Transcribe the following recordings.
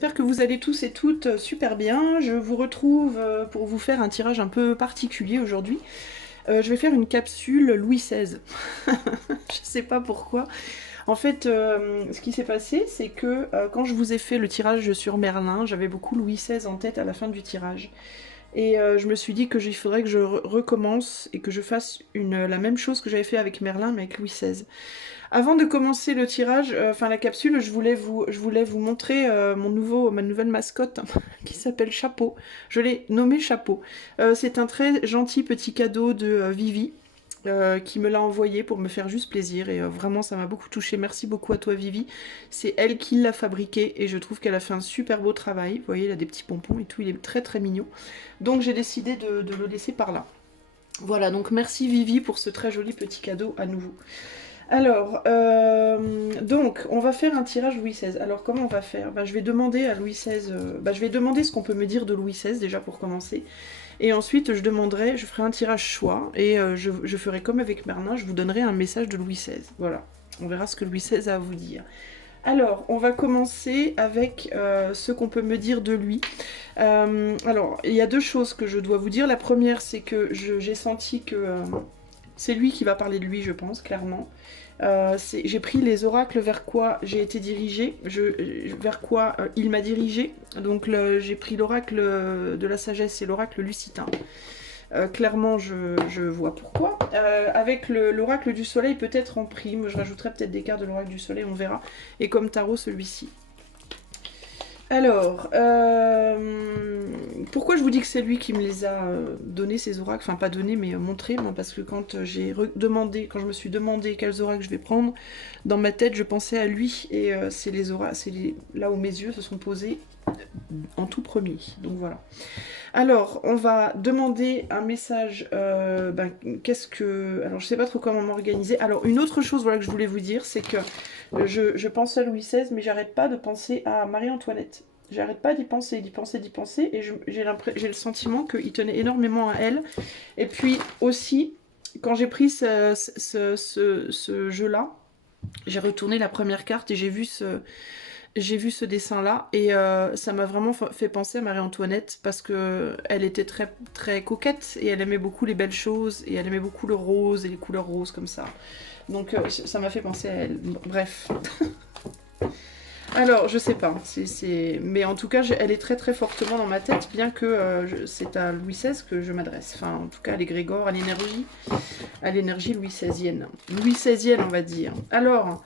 j'espère que vous allez tous et toutes super bien. Je vous retrouve pour vous faire un tirage un peu particulier aujourd'hui. Je vais faire une capsule Louis XVI. Je sais pas pourquoi. En fait, ce qui s'est passé, c'est que quand je vous ai fait le tirage sur Merlin, j'avais beaucoup Louis XVI en tête à la fin du tirage. Et je me suis dit que il faudrait que je recommence et que je fasse la même chose que j'avais fait avec Merlin, mais avec Louis XVI. Avant de commencer le tirage, enfin la capsule, je voulais vous montrer ma nouvelle mascotte qui s'appelle Chapeau. Je l'ai nommé Chapeau. C'est un très gentil petit cadeau de Vivi qui me l'a envoyé pour me faire juste plaisir et vraiment ça m'a beaucoup touchée. Merci beaucoup à toi Vivi. C'est elle qui l'a fabriqué et je trouve qu'elle a fait un super beau travail. Vous voyez, il a des petits pompons et tout, il est très très mignon. Donc j'ai décidé de le laisser par là. Voilà, donc merci Vivi pour ce très joli petit cadeau à nouveau. Alors, donc, on va faire un tirage Louis XVI. Alors, comment on va faire? Je vais demander à Louis XVI... je vais demander ce qu'on peut me dire de Louis XVI, déjà, pour commencer. Et ensuite, je ferai un tirage choix, et je ferai comme avec Merlin, je vous donnerai un message de Louis XVI. Voilà, on verra ce que Louis XVI a à vous dire. Alors, on va commencer avec ce qu'on peut me dire de lui. Alors, il y a deux choses que je dois vous dire. La première, c'est que j'ai senti que... c'est lui qui va parler de lui, je pense, clairement. J'ai pris les oracles vers quoi j'ai été dirigée, vers quoi il m'a dirigée. Donc j'ai pris l'oracle de la sagesse et l'oracle lucitain. Clairement, je vois pourquoi. Avec l'oracle du soleil, peut-être en prime, je rajouterai peut-être des cartes de l'oracle du soleil, on verra. Et comme tarot, celui-ci. Alors, pourquoi je vous dis que c'est lui qui me les a donné ces oracles, enfin pas donné mais montré, parce que quand quand je me suis demandé quels oracles je vais prendre, dans ma tête je pensais à lui et c'est les oracles, là où mes yeux se sont posés en tout premier. Donc voilà. Alors, on va demander un message. Alors, je sais pas trop comment m'organiser. Alors, une autre chose, voilà, que je voulais vous dire, c'est que je pense à Louis XVI, mais j'arrête pas de penser à Marie-Antoinette. J'arrête pas d'y penser, d'y penser, d'y penser, et j'ai le sentiment qu'il tenait énormément à elle. Et puis aussi, quand j'ai pris ce jeu-là, j'ai retourné la première carte et j'ai vu ce dessin-là et ça m'a vraiment fait penser à Marie-Antoinette parce que elle était très, très coquette et elle aimait beaucoup les belles choses et elle aimait beaucoup le rose et les couleurs roses comme ça. Donc ça m'a fait penser à elle. Bref. Alors, je sais pas, mais en tout cas, elle est très très fortement dans ma tête, bien que c'est à Louis XVI que je m'adresse. Enfin, en tout cas, à l'égrégore, à l'énergie Louis XVIe. Louis XVIe, on va dire. Alors,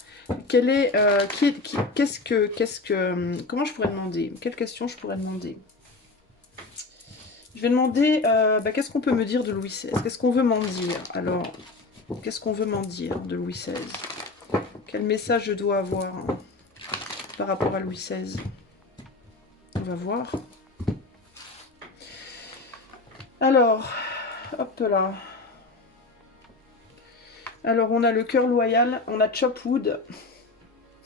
comment je pourrais demander? Quelle question je pourrais demander? Je vais demander, qu'est-ce qu'on peut me dire de Louis XVI? Qu'est-ce qu'on veut m'en dire? Alors, qu'est-ce qu'on veut m'en dire de Louis XVI? Quel message je dois avoir par rapport à Louis XVI? On va voir. Alors, hop là. Alors, on a le cœur loyal, on a Chopwood.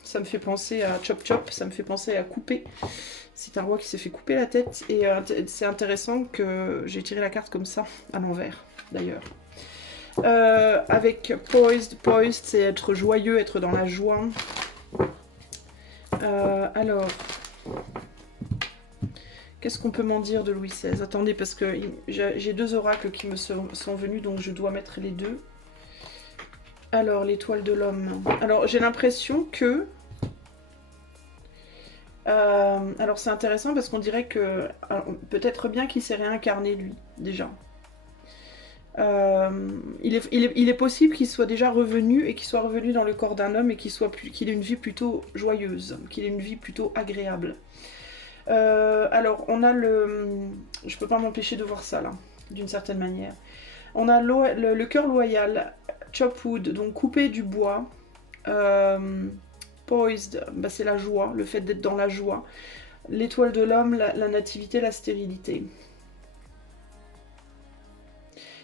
Ça me fait penser à Chop Chop, ça me fait penser à couper. C'est un roi qui s'est fait couper la tête. Et c'est intéressant que j'ai tiré la carte comme ça, à l'envers, d'ailleurs. Avec Poised, c'est être joyeux, être dans la joie. Alors, qu'est-ce qu'on peut m'en dire de Louis XVI? Attendez, parce que j'ai deux oracles qui me sont venus, donc je dois mettre les deux. Alors, l'étoile de l'homme. Alors, j'ai l'impression que... alors, c'est intéressant parce qu'on dirait que... Peut-être bien qu'il s'est réincarné, lui, déjà. Il est possible qu'il soit déjà revenu et qu'il soit revenu dans le corps d'un homme et qu'il ait une vie plutôt joyeuse, qu'il ait une vie plutôt agréable. Alors, on a le... Je peux pas m'empêcher de voir ça, là, d'une certaine manière. On a le cœur loyal, Chopwood, donc couper du bois. Poised, c'est la joie, le fait d'être dans la joie. L'étoile de l'homme, la nativité, la stérilité.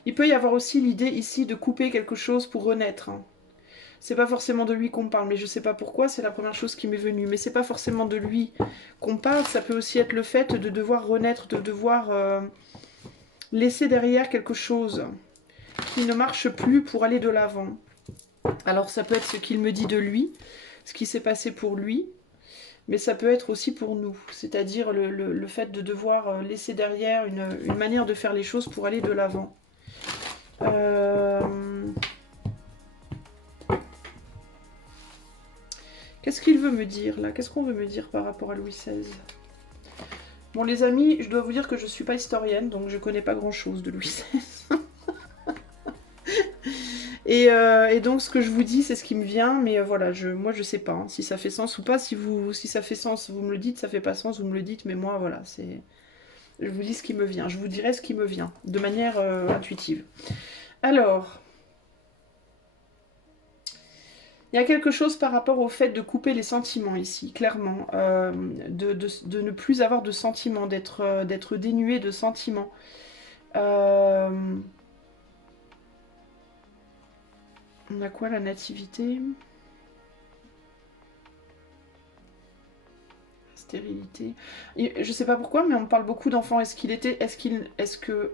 Il peut y avoir aussi l'idée ici de couper quelque chose pour renaître. C'est pas forcément de lui qu'on parle, mais je sais pas pourquoi, c'est la première chose qui m'est venue. Mais c'est pas forcément de lui qu'on parle, ça peut aussi être le fait de devoir renaître, de devoir laisser derrière quelque chose qui ne marche plus pour aller de l'avant. Alors ça peut être ce qu'il me dit de lui, ce qui s'est passé pour lui. mais ça peut être aussi pour nous. C'est-à-dire le fait de devoir laisser derrière une manière de faire les choses pour aller de l'avant. Qu'est-ce qu'il veut me dire là? Qu'est-ce qu'on veut me dire par rapport à Louis XVI? Bon les amis, je dois vous dire que je suis pas historienne, donc je connais pas grand-chose de Louis XVI. Et donc ce que je vous dis, c'est ce qui me vient, mais voilà, moi je sais pas hein, si ça fait sens ou pas. Si ça fait sens, vous me le dites, ça fait pas sens, vous me le dites, mais moi voilà, je vous dis ce qui me vient. Je vous dirai ce qui me vient, de manière intuitive. Alors, il y a quelque chose par rapport au fait de couper les sentiments ici, clairement. De ne plus avoir de sentiments, d'être dénué de sentiments. On a quoi la nativité? Stérilité. Et je sais pas pourquoi, mais on me parle beaucoup d'enfants. Est-ce que...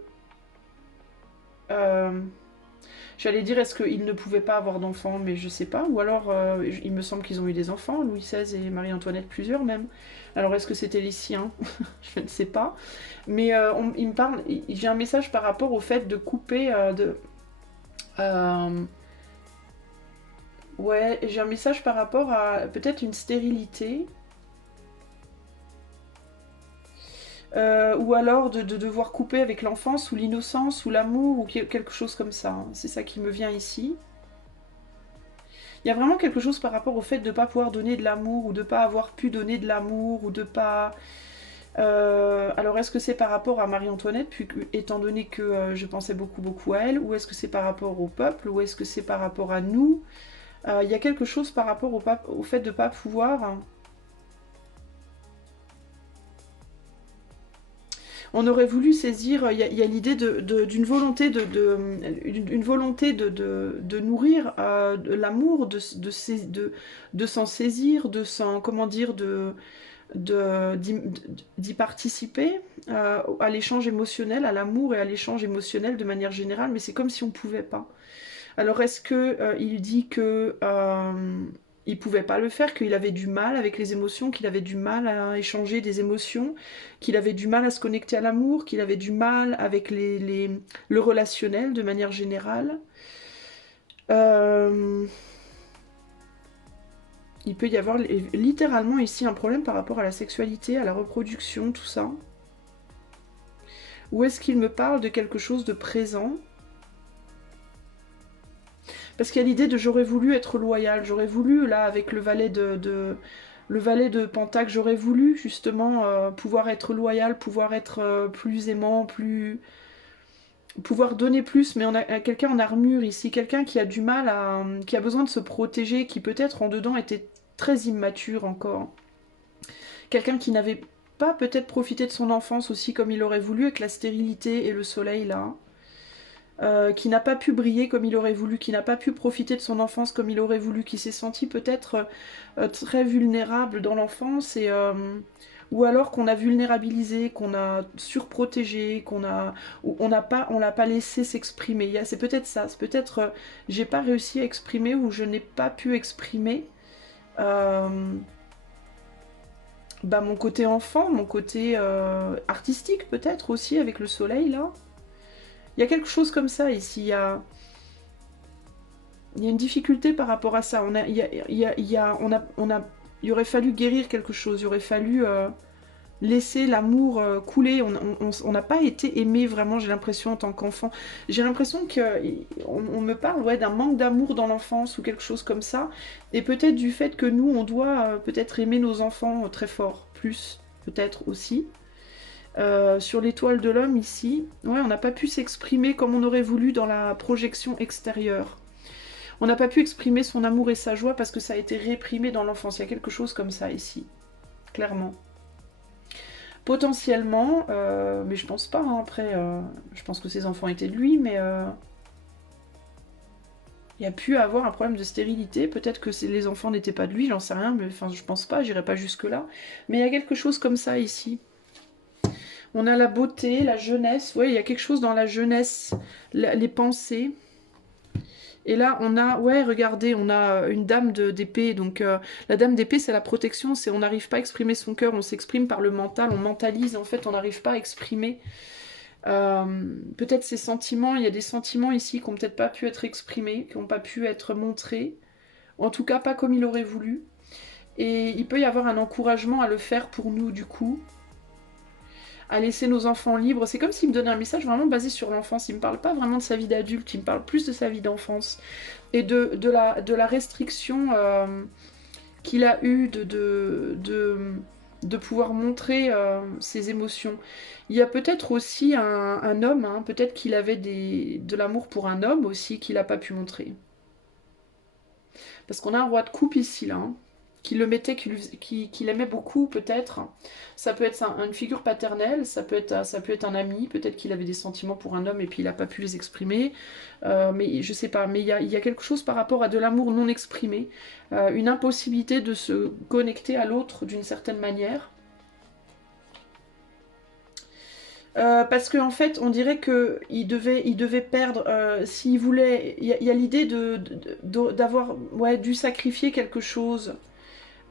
J'allais dire, est-ce qu'il ne pouvait pas avoir d'enfants, mais je sais pas. Ou alors, il me semble qu'ils ont eu des enfants, Louis XVI et Marie-Antoinette, plusieurs même. Alors, est-ce que c'était les siens? Je ne sais pas. Mais il me parle, j'ai un message par rapport au fait de couper... ouais, j'ai un message par rapport à peut-être une stérilité. Ou alors de devoir couper avec l'enfance, ou l'innocence, ou l'amour, ou quelque chose comme ça. Hein. C'est ça qui me vient ici. Il y a vraiment quelque chose par rapport au fait de ne pas pouvoir donner de l'amour, ou de ne pas avoir pu donner de l'amour, ou de pas... alors est-ce que c'est par rapport à Marie-Antoinette, étant donné que je pensais beaucoup à elle, ou est-ce que c'est par rapport au peuple, ou est-ce que c'est par rapport à nous? Il y a quelque chose par rapport au fait de ne pas pouvoir... Hein. On aurait voulu saisir, il y a l'idée d'une volonté une volonté de nourrir de l'amour, de s'en saisir, de s'en, comment dire, d'y participer à l'échange émotionnel, à l'amour et à l'échange émotionnel de manière générale, mais c'est comme si on ne pouvait pas. Alors est-ce que il dit que il pouvait pas le faire, qu'il avait du mal avec les émotions, qu'il avait du mal à échanger des émotions, qu'il avait du mal à se connecter à l'amour, qu'il avait du mal avec le relationnel de manière générale. Euh, il peut y avoir littéralement ici un problème par rapport à la sexualité, à la reproduction, tout ça. Ou est-ce qu'il me parle de quelque chose de présent? Parce qu'il y a l'idée de j'aurais voulu être loyal, j'aurais voulu, là, avec le valet le valet de Pentacle, j'aurais voulu justement pouvoir être loyal, pouvoir être plus aimant, pouvoir donner plus, mais on a quelqu'un en armure ici, quelqu'un qui a du mal qui a besoin de se protéger, qui peut-être en dedans était très immature encore. Quelqu'un qui n'avait pas peut-être profité de son enfance aussi comme il aurait voulu avec la stérilité et le soleil là. Qui n'a pas pu briller comme il aurait voulu, qui n'a pas pu profiter de son enfance comme il aurait voulu, qui s'est senti peut-être très vulnérable dans l'enfance, ou alors qu'on a vulnérabilisé, qu'on a surprotégé, on l'a pas laissé s'exprimer. C'est peut-être ça, c'est peut-être j'ai pas réussi à exprimer ou je n'ai pas pu exprimer euh, mon côté enfant, mon côté artistique peut-être aussi avec le soleil là. Il y a quelque chose comme ça ici. Il y a une difficulté par rapport à ça. Il aurait fallu guérir quelque chose. Il aurait fallu laisser l'amour couler. On n'a pas été aimé vraiment, j'ai l'impression, en tant qu'enfant. J'ai l'impression qu'on me parle ouais, d'un manque d'amour dans l'enfance ou quelque chose comme ça. Et peut-être du fait que nous, on doit peut-être aimer nos enfants très fort. Plus, peut-être aussi. Sur l'étoile de l'homme ici, ouais, on n'a pas pu s'exprimer comme on aurait voulu dans la projection extérieure. On n'a pas pu exprimer son amour et sa joie parce que ça a été réprimé dans l'enfance. Il y a quelque chose comme ça ici, clairement. Potentiellement, mais je pense pas, hein, après, je pense que ses enfants étaient de lui, mais il y a pu avoir un problème de stérilité. Peut-être que les enfants n'étaient pas de lui, j'en sais rien, mais enfin, je pense pas, j'irai pas jusque-là. Mais il y a quelque chose comme ça ici. On a la beauté, la jeunesse. Oui, il y a quelque chose dans la jeunesse, les pensées. Et là, on a, ouais, regardez, on a une dame d'épée. Donc, la dame d'épée, c'est la protection. C'est on n'arrive pas à exprimer son cœur, on s'exprime par le mental, on mentalise. En fait, on n'arrive pas à exprimer peut-être ses sentiments. Il y a des sentiments ici qui n'ont peut-être pas pu être exprimés, qui n'ont pas pu être montrés. En tout cas, pas comme il aurait voulu. Et il peut y avoir un encouragement à le faire pour nous, du coup. À laisser nos enfants libres. C'est comme s'il me donnait un message vraiment basé sur l'enfance. Il me parle pas vraiment de sa vie d'adulte, il me parle plus de sa vie d'enfance. Et de la restriction qu'il a eue de pouvoir montrer ses émotions. Il y a peut-être aussi un homme, hein, peut-être qu'il avait de l'amour pour un homme aussi qu'il n'a pas pu montrer. Parce qu'on a un roi de coupe ici, là, hein, qui le mettait, qui aimait beaucoup, peut-être. Ça peut être une figure paternelle, ça peut être un ami, peut-être qu'il avait des sentiments pour un homme et puis il n'a pas pu les exprimer. Mais je sais pas, mais il y a quelque chose par rapport à de l'amour non exprimé, une impossibilité de se connecter à l'autre d'une certaine manière. Parce qu'en fait, on dirait qu'il devait perdre, s'il voulait, il y a l'idée d'avoir ouais, dû sacrifier quelque chose.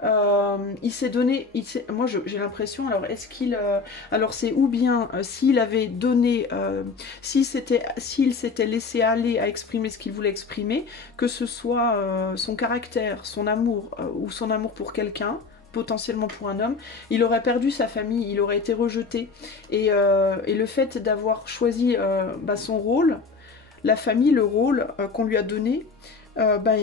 Il s'est donné, moi j'ai l'impression, alors est-ce qu'il, alors c'est ou bien s'il avait donné, s'il s'était laissé aller à exprimer ce qu'il voulait exprimer, que ce soit son caractère, son amour ou son amour pour quelqu'un, potentiellement pour un homme, il aurait perdu sa famille, il aurait été rejeté. Et le fait d'avoir choisi son rôle, la famille, le rôle qu'on lui a donné,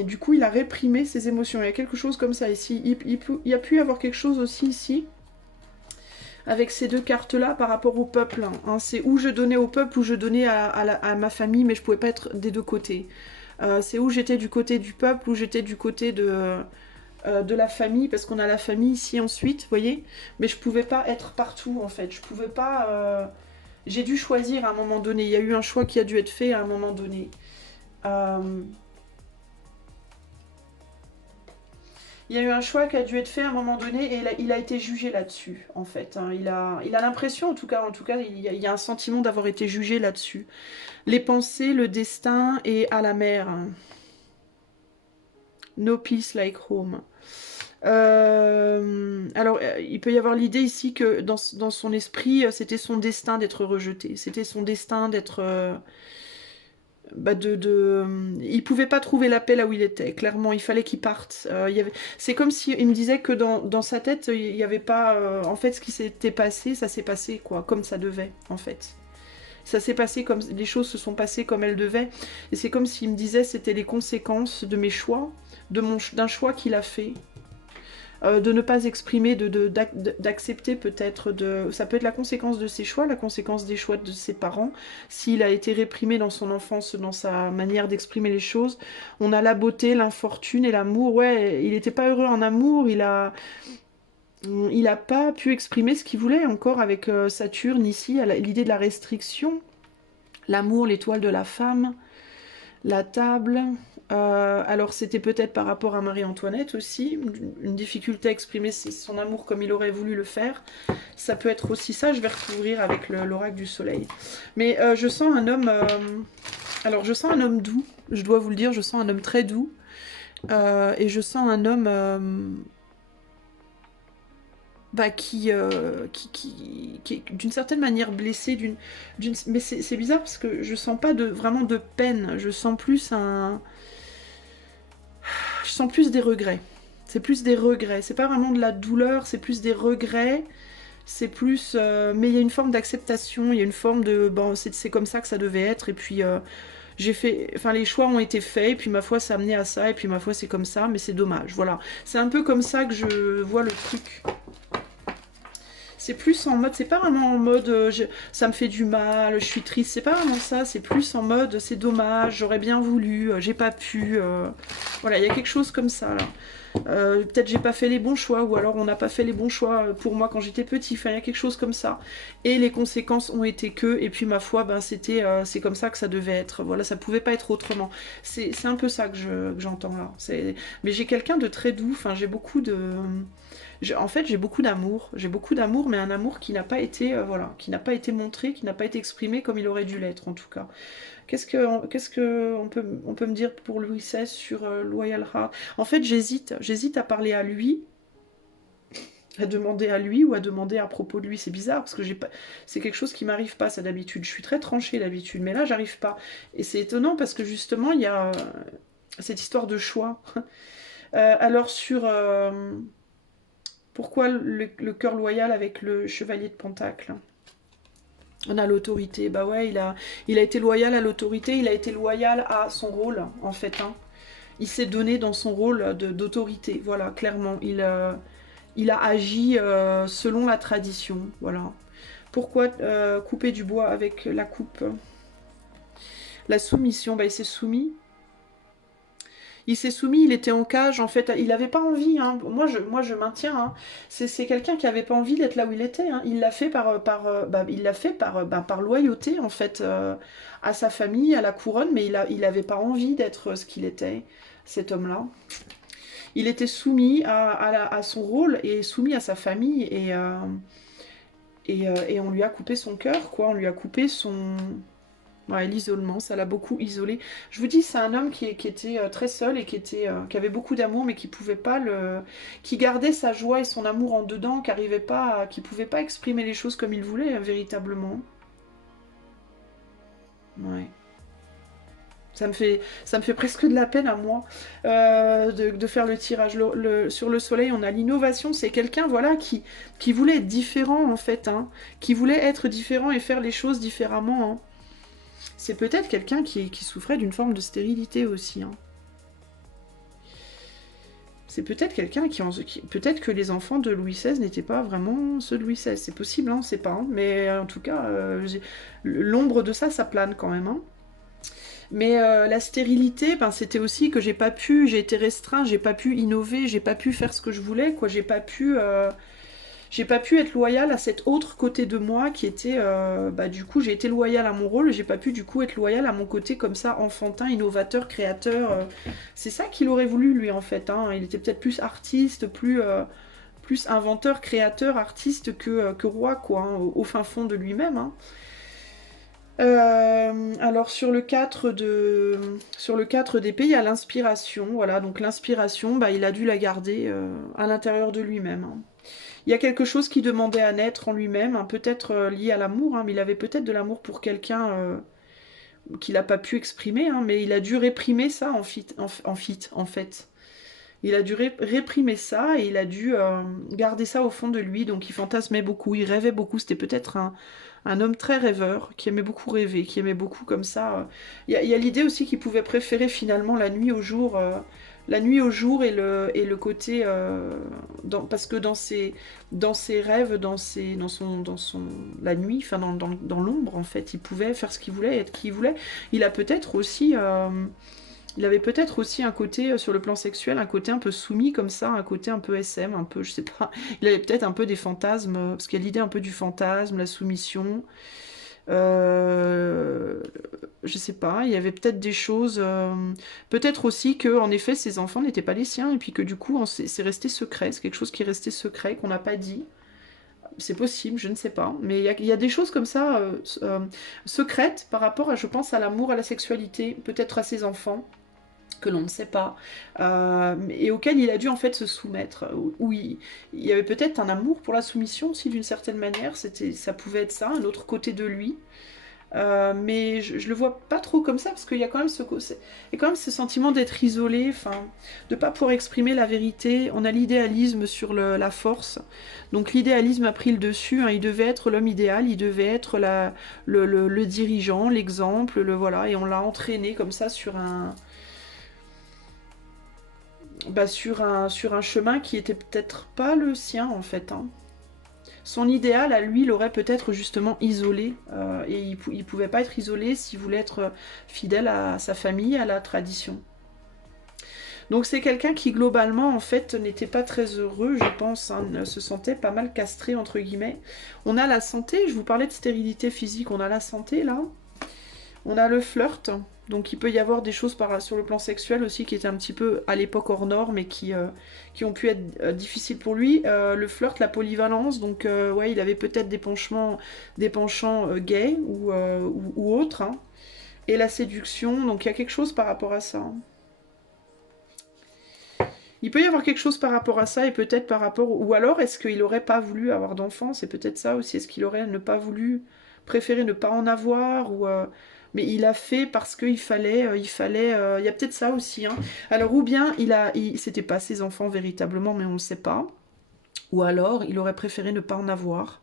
du coup il a réprimé ses émotions. Il y a quelque chose comme ça ici. Il y a pu y avoir quelque chose aussi ici avec ces deux cartes là par rapport au peuple, hein. C'est où je donnais au peuple ou je donnais à ma famille, mais je pouvais pas être des deux côtés. C'est où j'étais du côté du peuple ou j'étais du côté de la famille, parce qu'on a la famille ici ensuite, vous voyez, mais je pouvais pas être partout en fait, je pouvais pas j'ai dû choisir à un moment donné, il y a eu un choix qui a dû être fait à un moment donné. Euh, Il y a eu un choix qui a dû être fait à un moment donné et il a été jugé là-dessus, en fait, hein. Il a l'impression, en tout cas, il y a un sentiment d'avoir été jugé là-dessus. Les pensées, le destin et à la mer. No peace like home. Alors, il peut y avoir l'idée ici que dans son esprit, c'était son destin d'être rejeté. C'était son destin d'être... il pouvait pas trouver la paix là où il était, clairement, il fallait qu'il parte. C'est comme s'il me disait que dans sa tête, il n'y avait pas... en fait, ce qui s'était passé, ça s'est passé, quoi, comme ça devait, en fait. Ça s'est passé comme... Les choses se sont passées comme elles devaient. Et c'est comme s'il me disait c'était les conséquences de mes choix, d'un choix qu'il a fait. De ne pas exprimer, d'accepter peut-être, ça peut être la conséquence de ses choix, la conséquence des choix de ses parents, s'il a été réprimé dans son enfance, dans sa manière d'exprimer les choses. On a la beauté, l'infortune et l'amour, ouais, il n'était pas heureux en amour, il a pas pu exprimer ce qu'il voulait encore avec Saturne ici, l'idée de la restriction, l'amour, l'étoile de la femme, la table. Alors c'était peut-être par rapport à Marie-Antoinette aussi, une difficulté à exprimer son amour comme il aurait voulu le faire. Ça peut être aussi ça, je vais recouvrir avec l'oracle du soleil. Mais je sens un homme... alors je sens un homme doux, je dois vous le dire, je sens un homme très doux. Et je sens un homme... qui est d'une certaine manière blessé, mais c'est bizarre parce que je sens pas vraiment de peine, je sens plus des regrets. C'est plus des regrets, c'est pas vraiment de la douleur, c'est plus des regrets, c'est plus... mais il y a une forme d'acceptation, il y a une forme de... Bon, c'est comme ça que ça devait être, et puis j'ai fait... Enfin, les choix ont été faits, et puis ma foi, ça a amené à ça, et puis ma foi, c'est comme ça, mais c'est dommage, voilà. C'est un peu comme ça que je vois le truc. C'est plus en mode, c'est pas vraiment en mode ça me fait du mal, je suis triste, c'est pas vraiment ça, c'est plus en mode c'est dommage, j'aurais bien voulu, j'ai pas pu. Voilà, il y a quelque chose comme ça là. Peut-être j'ai pas fait les bons choix, ou alors on n'a pas fait les bons choix pour moi quand j'étais petit, enfin il y a quelque chose comme ça. Et les conséquences ont été que, et puis ma foi, c'est comme ça que ça devait être. Voilà, ça pouvait pas être autrement. C'est un peu ça que j'entends là. Mais j'ai quelqu'un de très doux, enfin j'ai beaucoup de... En fait, j'ai beaucoup d'amour, mais un amour qui n'a pas été, voilà, qui n'a pas été montré, qui n'a pas été exprimé comme il aurait dû l'être, en tout cas. Qu'est-ce que on peut me dire pour Louis XVI sur Loyal Heart? En fait, j'hésite à parler à lui, à demander à lui ou à demander à propos de lui. C'est bizarre parce que j'ai pas, c'est quelque chose qui m'arrive pas ça d'habitude. Je suis très tranchée d'habitude, mais là j'arrive pas. Et c'est étonnant parce que justement il y a cette histoire de choix. Alors sur pourquoi le cœur loyal avec le chevalier de Pentacle? On a l'autorité. Bah ouais, il a été loyal à l'autorité, il a été loyal à son rôle en fait. Hein. Il s'est donné dans son rôle d'autorité. Voilà, clairement. Il a agi selon la tradition. Voilà. Pourquoi couper du bois avec la coupe? La soumission, bah, il s'est soumis. Il s'est soumis, il était en cage, en fait, il n'avait pas envie. Hein. Moi, je maintiens. Hein. C'est quelqu'un qui n'avait pas envie d'être là où il était. Hein. Il l'a fait par loyauté, en fait, à sa famille, à la couronne, mais il n'avait pas envie d'être ce qu'il était, cet homme-là. Il était soumis à son rôle et soumis à sa famille et on lui a coupé son cœur, quoi. On lui a coupé son... Ouais, l'isolement, ça l'a beaucoup isolé. Je vous dis, c'est un homme qui était très seul et qui avait beaucoup d'amour, mais qui pouvait pas qui gardait sa joie et son amour en dedans, qui pouvait pas exprimer les choses comme il voulait, véritablement. Ouais. Ça me fait presque de la peine à moi de faire le tirage. Sur le soleil, on a l'innovation. C'est quelqu'un voilà, qui voulait être différent, en fait. Hein, qui voulait être différent et faire les choses différemment. Hein. C'est peut-être quelqu'un qui souffrait d'une forme de stérilité aussi. Hein. C'est peut-être quelqu'un peut-être que les enfants de Louis XVI n'étaient pas vraiment ceux de Louis XVI. C'est possible, hein, on sait pas. Hein, mais en tout cas, l'ombre de ça plane quand même. Hein. Mais la stérilité, ben, c'était aussi que j'ai été restreint, j'ai pas pu innover, j'ai pas pu faire ce que je voulais, quoi. J'ai pas pu être loyale à cet autre côté de moi qui était, bah, du coup, j'ai été loyale à mon rôle, j'ai pas pu du coup être loyale à mon côté comme ça, enfantin, innovateur, créateur. C'est ça qu'il aurait voulu lui en fait. Hein. Il était peut-être plus artiste, plus inventeur, créateur, artiste que roi, quoi, hein, au fin fond de lui-même. Hein. Alors sur le 4 d'épée, il y a l'inspiration. Voilà, donc l'inspiration, bah, il a dû la garder à l'intérieur de lui-même. Hein. Il y a quelque chose qui demandait à naître en lui-même, hein, peut-être lié à l'amour, hein, mais il avait peut-être de l'amour pour quelqu'un qu'il n'a pas pu exprimer, hein, mais il a dû réprimer ça en fait. Il a dû réprimer ça et il a dû garder ça au fond de lui. Donc il fantasmait beaucoup, il rêvait beaucoup. C'était peut-être un homme très rêveur, qui aimait beaucoup rêver, qui aimait beaucoup comme ça. Il y a l'idée aussi qu'il pouvait préférer finalement la nuit au jour. La nuit au jour et le côté... parce que dans ses rêves, la nuit, enfin dans l'ombre en fait, il pouvait faire ce qu'il voulait, être qui il voulait. Il a peut-être aussi... il avait peut-être aussi un côté, sur le plan sexuel, un côté un peu soumis comme ça, un côté un peu SM, un peu, je sais pas. Il avait peut-être un peu des fantasmes, parce qu'il y a l'idée un peu du fantasme, la soumission. Euh, je sais pas, il y avait peut-être des choses. Peut-être aussi que, en effet, ses enfants n'étaient pas les siens, et puis que du coup, c'est resté secret. C'est quelque chose qui est resté secret, qu'on n'a pas dit. C'est possible, je ne sais pas. Mais il y a des choses comme ça, secrètes, par rapport à, je pense, à l'amour, à la sexualité, peut-être à ses enfants que l'on ne sait pas, et auquel il a dû en fait se soumettre, où il y avait peut-être un amour pour la soumission aussi d'une certaine manière, ça pouvait être ça, un autre côté de lui, mais je le vois pas trop comme ça, parce qu'il y a quand même il y a quand même ce sentiment d'être isolé, enfin, de pas pouvoir exprimer la vérité. On a l'idéalisme sur la force, donc l'idéalisme a pris le dessus, hein, il devait être l'homme idéal, il devait être le dirigeant, l'exemple, voilà, et on l'a entraîné comme ça sur un chemin qui était peut-être pas le sien en fait. Hein. Son idéal à lui l'aurait peut-être justement isolé et il pouvait pas être isolé s'il voulait être fidèle à sa famille, à la tradition. Donc c'est quelqu'un qui globalement en fait n'était pas très heureux, je pense, hein, se sentait pas mal castré entre guillemets. On a la santé, je vous parlais de stérilité physique, on a la santé là, on a le flirt. Donc il peut y avoir des choses sur le plan sexuel aussi qui étaient un petit peu à l'époque hors normes et qui ont pu être difficiles pour lui. Le flirt, la polyvalence, donc ouais, il avait peut-être des penchants gays ou autres. Hein. Et la séduction, donc il y a quelque chose par rapport à ça. Hein. Il peut y avoir quelque chose par rapport à ça et peut-être par rapport... Ou alors, est-ce qu'il n'aurait pas voulu avoir d'enfant? C'est peut-être ça aussi. Est-ce qu'il aurait ne pas voulu, préféré ne pas en avoir ou, mais il a fait parce qu'il fallait... il y a peut-être ça aussi. Hein. Alors, ou bien, c'était pas ses enfants véritablement, mais on ne sait pas. Ou alors, il aurait préféré ne pas en avoir.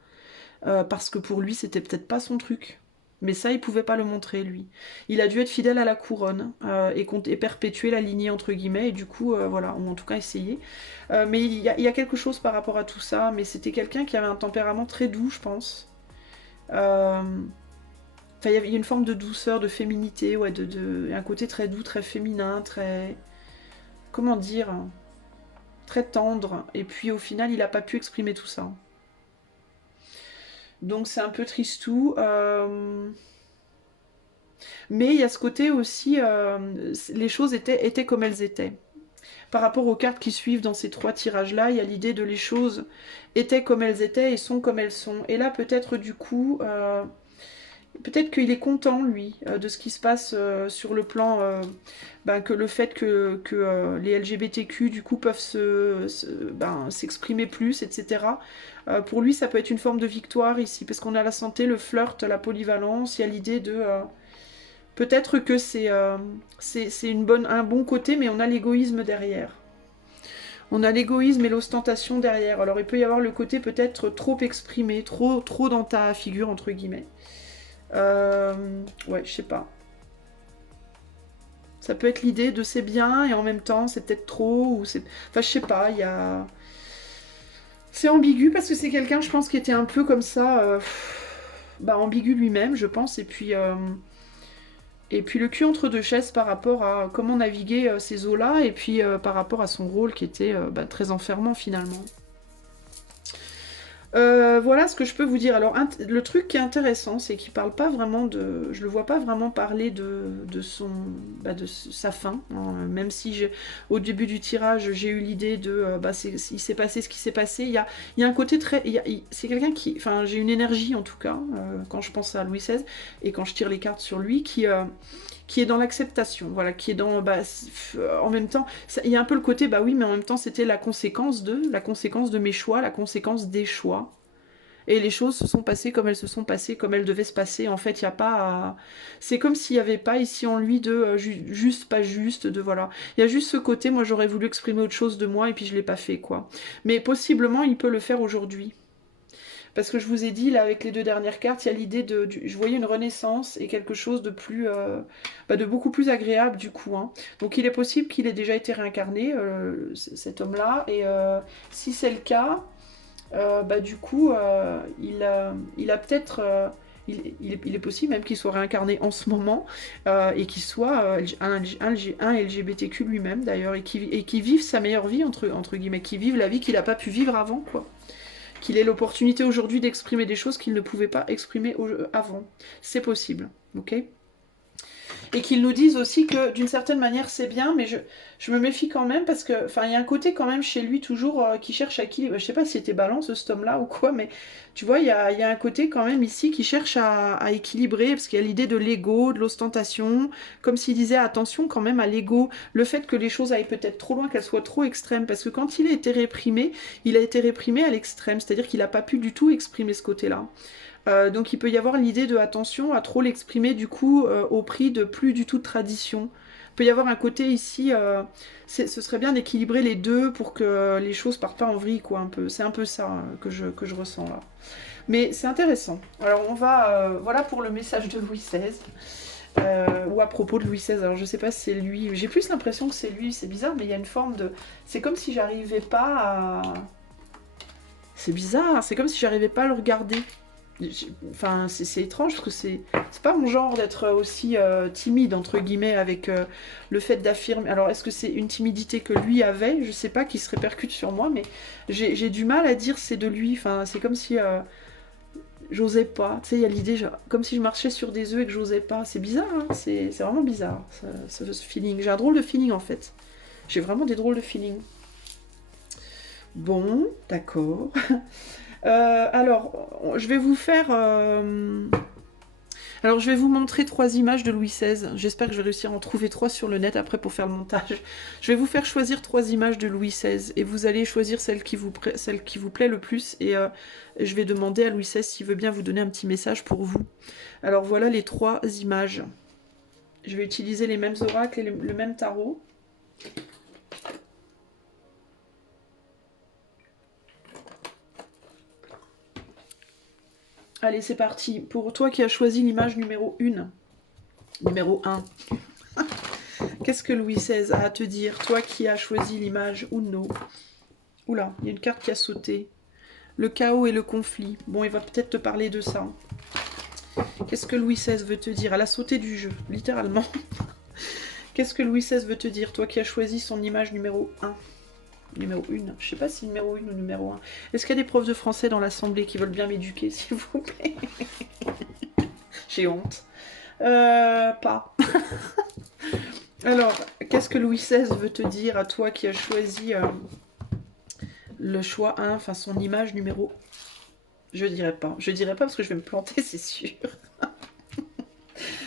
Parce que pour lui, c'était peut-être pas son truc. Mais ça, il pouvait pas le montrer, lui. Il a dû être fidèle à la couronne et perpétuer la lignée, entre guillemets, et du coup, voilà, ou en tout cas essayer. Mais il y a quelque chose par rapport à tout ça, mais c'était quelqu'un qui avait un tempérament très doux, je pense. Enfin, il y avait une forme de douceur, de féminité, ouais, un côté très doux, très féminin, très... Comment dire? Très tendre. Et puis, au final, il n'a pas pu exprimer tout ça. Donc c'est un peu tristou. Mais il y a ce côté aussi, les choses étaient comme elles étaient. Par rapport aux cartes qui suivent dans ces 3 tirages-là, il y a l'idée de les choses étaient comme elles étaient et sont comme elles sont. Et là, peut-être du coup, peut-être qu'il est content, lui, de ce qui se passe sur le plan, que le fait que les LGBTQ, du coup, peuvent s'exprimer plus, etc. Pour lui, ça peut être une forme de victoire ici, parce qu'on a la santé, le flirt, la polyvalence, il y a l'idée de... peut-être que c'est un bon côté, mais on a l'égoïsme derrière. On a l'égoïsme et l'ostentation derrière. Alors il peut y avoir le côté peut-être trop exprimé, trop dans ta figure, entre guillemets. Ouais, je sais pas. Ça peut être l'idée de c'est bien et en même temps c'est peut-être trop ou c'est... Enfin, je sais pas, il y a... C'est ambigu parce que c'est quelqu'un, je pense, qui était un peu comme ça, ambigu lui-même, je pense, et puis le cul entre deux chaises par rapport à comment naviguer ces eaux-là, et puis par rapport à son rôle qui était très enfermant finalement. Voilà ce que je peux vous dire. Alors, le truc qui est intéressant, c'est qu'il parle pas vraiment de... Je le vois pas vraiment parler de sa fin. Hein. Même si, au début du tirage, j'ai eu l'idée de... il s'est passé ce qui s'est passé. Il y a un côté très... C'est quelqu'un qui... Enfin, j'ai une énergie, en tout cas, quand je pense à Louis XVI, et quand je tire les cartes sur lui, qui est dans l'acceptation, voilà, qui est dans, en même temps, il y a un peu le côté, bah oui, mais en même temps, c'était la conséquence de mes choix, la conséquence des choix. Et les choses se sont passées comme elles se sont passées, comme elles devaient se passer. En fait, il n'y a pas à... C'est comme s'il n'y avait pas ici en lui de juste, pas juste, de voilà. Il y a juste ce côté, moi j'aurais voulu exprimer autre chose de moi et puis je ne l'ai pas fait, quoi. Mais possiblement, il peut le faire aujourd'hui. Parce que je vous ai dit, là, avec les 2 dernières cartes, il y a l'idée je voyais une renaissance et quelque chose de plus... de beaucoup plus agréable, du coup. Hein. Donc, il est possible qu'il ait déjà été réincarné, cet homme-là. Et si c'est le cas, du coup, il a peut-être... il est possible même qu'il soit réincarné en ce moment et qu'il soit un LGBTQ lui-même, d'ailleurs, et qui vive sa meilleure vie, entre guillemets, qui vive la vie qu'il n'a pas pu vivre avant, quoi. Qu'il ait l'opportunité aujourd'hui d'exprimer des choses qu'il ne pouvait pas exprimer avant. C'est possible, ok? Et qu'ils nous disent aussi que d'une certaine manière c'est bien, mais je me méfie quand même parce que, enfin, il y a un côté quand même chez lui toujours qui cherche à équilibrer. Je sais pas si c'était balance cet homme-là ou quoi, mais tu vois, il y a un côté quand même ici qui cherche à équilibrer parce qu'il y a l'idée de l'ego, de l'ostentation, comme s'il disait attention quand même à l'ego, le fait que les choses aillent peut-être trop loin, qu'elles soient trop extrêmes, parce que quand il a été réprimé à l'extrême, c'est-à-dire qu'il n'a pas pu du tout exprimer ce côté-là. Donc il peut y avoir l'idée de attention à trop l'exprimer du coup au prix de plus du tout de tradition. Il peut y avoir un côté ici, ce serait bien d'équilibrer les deux pour que les choses partent pas en vrille, quoi, un peu. C'est un peu ça que je ressens là. Mais c'est intéressant. Alors on va, voilà pour le message de Louis XVI. Ou à propos de Louis XVI, alors je sais pas si c'est lui, j'ai plus l'impression que c'est lui, c'est bizarre, mais il y a une forme de... C'est comme si j'arrivais pas à... C'est bizarre, c'est comme si j'arrivais pas à le regarder. Enfin, c'est étrange parce que c'est pas mon genre d'être aussi timide, entre guillemets, avec le fait d'affirmer. Alors, est-ce que c'est une timidité que lui avait? Je sais pas, qui se répercute sur moi, mais j'ai du mal à dire c'est de lui. Enfin, c'est comme si... j'osais pas. Tu sais, il y a l'idée, comme si je marchais sur des œufs et que j'osais pas. C'est bizarre, hein, c'est vraiment bizarre, ce feeling. J'ai un drôle de feeling, en fait. J'ai vraiment des drôles de feeling. Bon, d'accord. Alors, je vais vous faire... Alors, je vais vous montrer 3 images de Louis XVI. J'espère que je vais réussir à en trouver 3 sur le net après pour faire le montage. Je vais vous faire choisir 3 images de Louis XVI et vous allez choisir celle qui vous plaît le plus. Et je vais demander à Louis XVI s'il veut bien vous donner un petit message pour vous. Alors, voilà les 3 images. Je vais utiliser les mêmes oracles et le même tarot. Allez, c'est parti. Pour toi qui as choisi l'image numéro 1. Numéro 1. Qu'est-ce que Louis XVI a à te dire? Toi qui as choisi l'image Uno. Oula, il y a une carte qui a sauté. Le chaos et le conflit. Bon, il va peut-être te parler de ça. Qu'est-ce que Louis XVI veut te dire? Elle a sauté du jeu, littéralement. Qu'est-ce que Louis XVI veut te dire? Toi qui as choisi son image numéro 1. Numéro 1. Je sais pas si numéro 1 ou numéro 1. Est-ce qu'il y a des profs de français dans l'assemblée qui veulent bien m'éduquer, s'il vous plaît? J'ai honte. Pas. Alors, qu'est-ce que Louis XVI veut te dire à toi qui as choisi le choix 1, enfin son image numéro... Je dirais pas. Je dirais pas parce que je vais me planter, c'est sûr.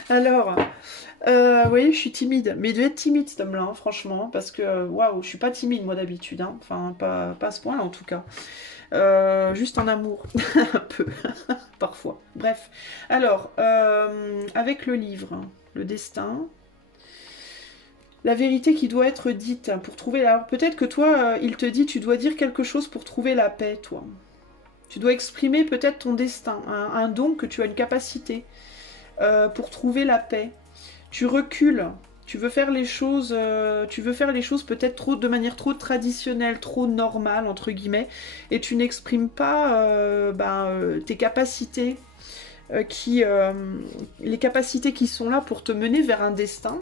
Alors, vous voyez, je suis timide. Mais il doit être timide, cet homme-là, hein, franchement. Parce que, waouh, je suis pas timide, moi, d'habitude. Hein. Enfin, pas à ce point-là, en tout cas. Juste en amour. Un peu. Parfois. Bref. Alors, avec le livre, le destin... La vérité qui doit être dite pour trouver... Alors, peut-être que toi, il te dit, tu dois dire quelque chose pour trouver la paix, toi. Tu dois exprimer peut-être ton destin, un don que tu as une capacité pour trouver la paix. Tu recules, tu veux faire les choses, peut-être trop de manière trop traditionnelle, trop normale entre guillemets, et tu n'exprimes pas tes capacités, les capacités qui sont là pour te mener vers un destin.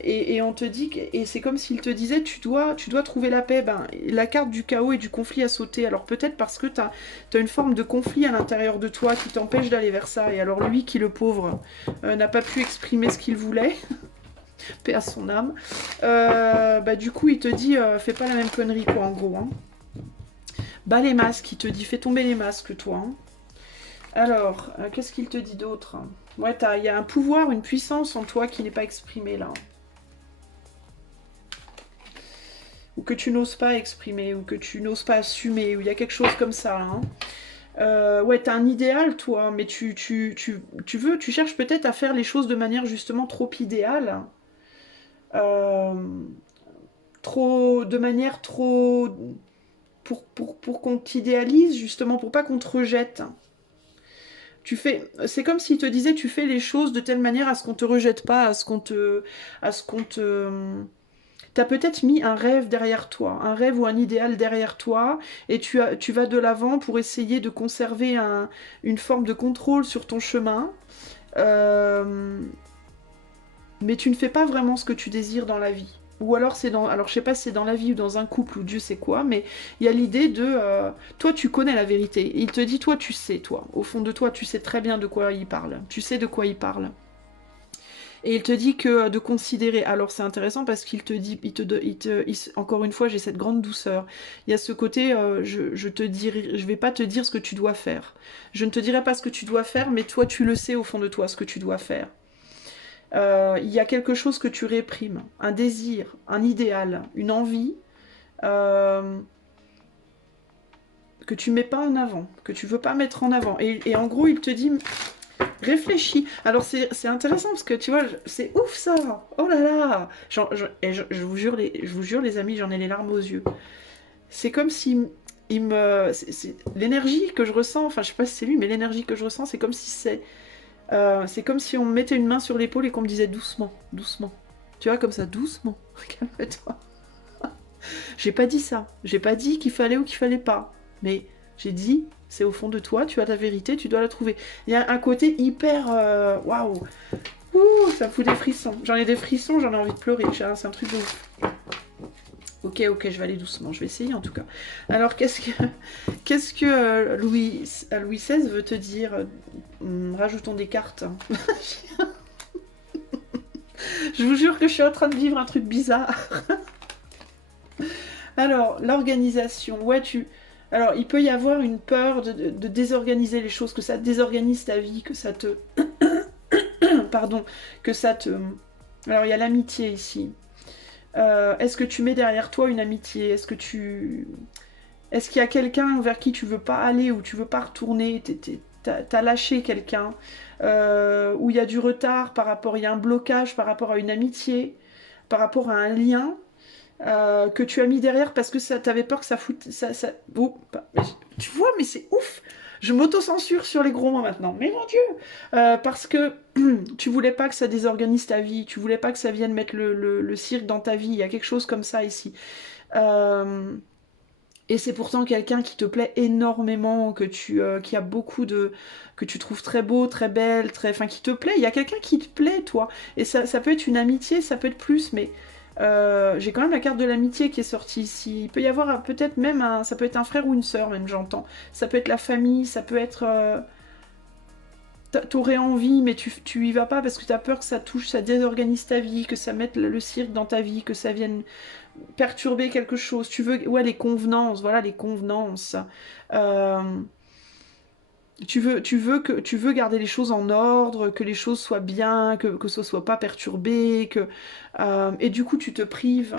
Et on te dit, et c'est comme s'il te disait, tu dois trouver la paix. Ben, la carte du chaos et du conflit a sauté. Alors peut-être parce que tu as une forme de conflit à l'intérieur de toi qui t'empêche d'aller vers ça. Et alors lui, qui le pauvre, n'a pas pu exprimer ce qu'il voulait, paix à son âme, du coup il te dit, fais pas la même connerie quoi en gros. Hein. Bas les masques, il te dit, fais tomber les masques toi. Hein. Alors, qu'est-ce qu'il te dit d'autre? Ouais, il y a un pouvoir, une puissance en toi qui n'est pas exprimée là. Ou que tu n'oses pas exprimer, ou que tu n'oses pas assumer, ou il y a quelque chose comme ça. Hein. Ouais, t'as un idéal toi, mais tu cherches peut-être à faire les choses de manière justement trop idéale. De manière trop... Pour qu'on t'idéalise, justement, pour pas qu'on te rejette. C'est comme s'il te disait, tu fais les choses de telle manière à ce qu'on te rejette pas, à ce qu'on te... T'as peut-être mis un rêve derrière toi, un rêve ou un idéal derrière toi, et tu vas de l'avant pour essayer de conserver une forme de contrôle sur ton chemin. Mais tu ne fais pas vraiment ce que tu désires dans la vie. Ou alors alors je sais pas si c'est dans la vie ou dans un couple ou Dieu sait quoi, mais il y a l'idée de toi tu connais la vérité. Il te dit toi tu sais, toi. Au fond de toi tu sais très bien de quoi il parle. Tu sais de quoi il parle. Et il te dit que de considérer. Alors c'est intéressant parce qu'il te dit, encore une fois j'ai cette grande douceur. Il y a ce côté, je vais pas te dire ce que tu dois faire. Je ne te dirai pas ce que tu dois faire, mais toi tu le sais au fond de toi ce que tu dois faire. Il y a quelque chose que tu réprimes, un désir, un idéal, une envie que tu mets pas en avant, que tu veux pas mettre en avant. Et en gros, il te dit, réfléchis. Alors c'est intéressant parce que tu vois, c'est ouf ça. Oh là là. Je vous jure les amis, j'en ai les larmes aux yeux. C'est comme si l'énergie que je ressens, enfin je sais pas si c'est lui, mais l'énergie que je ressens, c'est comme si c'est comme si on me mettait une main sur l'épaule et qu'on me disait doucement, doucement. Tu vois, comme ça, doucement. Calme-toi. J'ai pas dit ça. J'ai pas dit qu'il fallait ou qu'il fallait pas. Mais j'ai dit, c'est au fond de toi, tu as ta vérité, tu dois la trouver. Il y a un côté hyper... Waouh. Ouh, ça me fout des frissons. J'en ai des frissons, j'en ai envie de pleurer. C'est un truc de ouf. Ok, ok, je vais aller doucement, je vais essayer en tout cas. Alors, qu'est-ce que Louis XVI veut te dire? Rajoutons des cartes. Je vous jure que je suis en train de vivre un truc bizarre. Alors, l'organisation, ouais, Alors, il peut y avoir une peur de désorganiser les choses, que ça désorganise ta vie, que ça te... Pardon, que ça te... Alors, il y a l'amitié ici. Est-ce que tu mets derrière toi une amitié? Est-ce qu'il y a quelqu'un vers qui tu veux pas aller ou tu veux pas retourner? T'as lâché quelqu'un? Où il y a du retard par rapport... Il y a un blocage par rapport à une amitié, par rapport à un lien que tu as mis derrière parce que t'avais peur que ça foute... Oh, tu vois, mais c'est ouf! Je m'auto-censure sur les gros mots maintenant. Mais mon Dieu! Parce que tu voulais pas que ça désorganise ta vie, tu voulais pas que ça vienne mettre le cirque dans ta vie. Il y a quelque chose comme ça ici. Et c'est pourtant quelqu'un qui te plaît énormément, qui a beaucoup de... que tu trouves très beau, très belle, enfin qui te plaît. Il y a quelqu'un qui te plaît, toi. Et ça peut être une amitié, ça peut être plus, mais j'ai quand même la carte de l'amitié qui est sortie ici. Il peut y avoir peut-être même ça peut être un frère ou une sœur, même j'entends. Ça peut être la famille, ça peut être... T'aurais envie, mais tu y vas pas parce que t'as peur que ça touche, ça désorganise ta vie, que ça mette le cirque dans ta vie, que ça vienne perturber quelque chose. Tu veux, ouais, les convenances, voilà, les convenances. Euh, tu veux garder les choses en ordre, que les choses soient bien, que ce soit pas perturbé, et du coup tu te prives.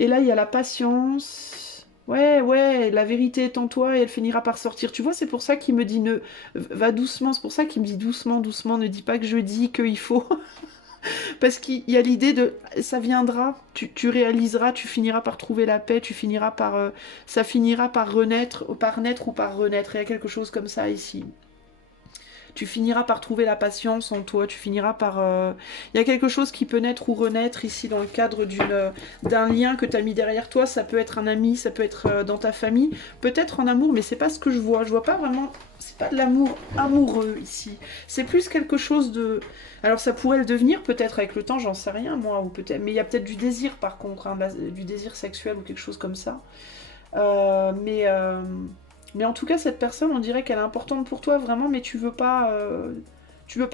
Et là il y a la patience. Ouais, ouais, la vérité est en toi et elle finira par sortir. Tu vois, c'est pour ça qu'il me dit va doucement. C'est pour ça qu'il me dit doucement, doucement. Ne dis pas que je dis qu'il faut. Parce qu'il y a l'idée de ça viendra, tu réaliseras, tu finiras par trouver la paix, tu finiras par ça finira par renaître, par naître ou par renaître. Il y a quelque chose comme ça ici. Tu finiras par trouver la patience en toi, tu finiras par... Il y a quelque chose qui peut naître ou renaître ici dans le cadre d'un lien que tu as mis derrière toi. Ça peut être un ami, ça peut être dans ta famille, peut-être en amour, mais c'est pas ce que je vois. Je vois pas vraiment... C'est pas de l'amour amoureux ici. C'est plus quelque chose de... Alors ça pourrait le devenir peut-être avec le temps, j'en sais rien moi, ou peut-être... Mais il y a peut-être du désir par contre, hein, du désir sexuel ou quelque chose comme ça. Euh, mais... euh, mais en tout cas, cette personne, on dirait qu'elle est importante pour toi vraiment, mais tu veux pas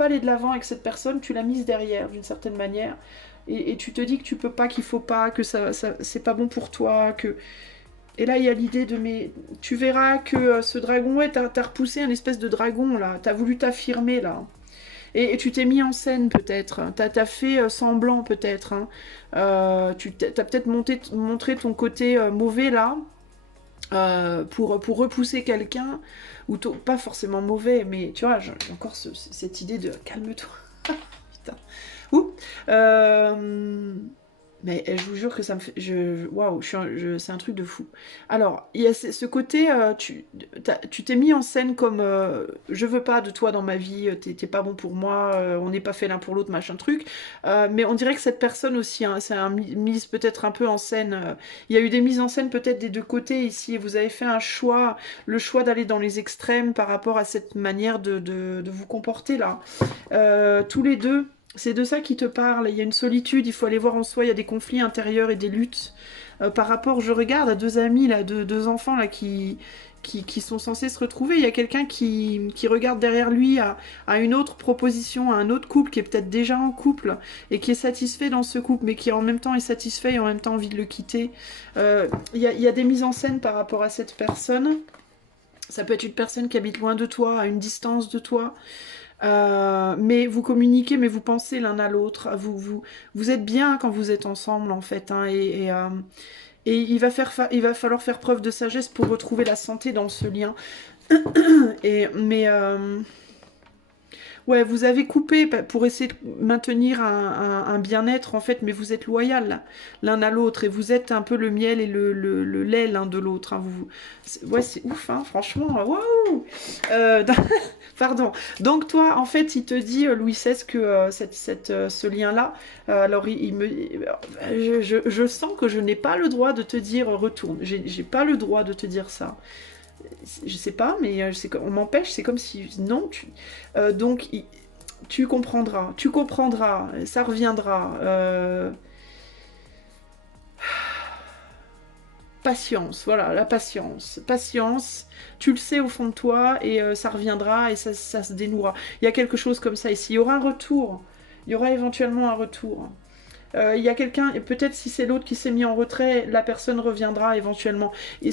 aller de l'avant avec cette personne, tu l'as mise derrière d'une certaine manière, et tu te dis que tu peux pas, qu'il faut pas, que c'est pas bon pour toi, que... Et là, il y a l'idée de, mais tu verras que ce dragon, ouais, t'as repoussé un espèce de dragon, là, t'as voulu t'affirmer, là. Et tu t'es mis en scène, peut-être, t'as fait semblant, peut-être, hein. T'as peut-être montré ton côté mauvais, là, pour repousser quelqu'un, ou pas forcément mauvais, mais tu vois, j'ai encore cette idée de calme-toi. Putain. Ouh. Mais je vous jure que ça me fait... Waouh, c'est un truc de fou. Alors, il y a ce côté, tu t'es mis en scène comme je veux pas de toi dans ma vie, t'es pas bon pour moi, on n'est pas fait l'un pour l'autre, machin truc. Mais on dirait que cette personne aussi, hein, c'est mise peut-être un peu en scène. Il y a eu des mises en scène peut-être des deux côtés ici, et vous avez fait un choix, le choix d'aller dans les extrêmes par rapport à cette manière de vous comporter là. Tous les deux. C'est de ça qui te parle. Il y a une solitude, il faut aller voir en soi, il y a des conflits intérieurs et des luttes. Par rapport, je regarde à deux amis, là, deux enfants là, qui sont censés se retrouver. Il y a quelqu'un qui regarde derrière lui à une autre proposition, à un autre couple qui est peut-être déjà en couple et qui est satisfait dans ce couple, mais qui en même temps est satisfait et en même temps envie de le quitter. Il y a des mises en scène par rapport à cette personne. Ça peut être une personne qui habite loin de toi, à une distance de toi. Mais vous communiquez, mais vous pensez l'un à l'autre. Vous êtes bien quand vous êtes ensemble, en fait. Hein, et il va falloir faire preuve de sagesse pour retrouver la santé dans ce lien. Mais ouais, vous avez coupé pour essayer de maintenir un bien-être, en fait, mais vous êtes loyal l'un à l'autre et vous êtes un peu le miel et le lait l'un de l'autre. Hein. Ouais, c'est ouf, hein, franchement. Waouh. Euh, Pardon. Donc toi, en fait, il te dit, Louis XVI, que ce lien-là, alors il me... je sens que je n'ai pas le droit de te dire retourne. J'ai pas le droit de te dire ça. Je sais pas, mais on m'empêche, c'est comme si... Non, donc tu comprendras, ça reviendra. patience, voilà, la patience. Patience, tu le sais au fond de toi et ça reviendra et ça se dénouera. Il y a quelque chose comme ça ici. Il y aura un retour. Il y aura éventuellement un retour. Il y a quelqu'un, et peut-être si c'est l'autre qui s'est mis en retrait, la personne reviendra éventuellement. Et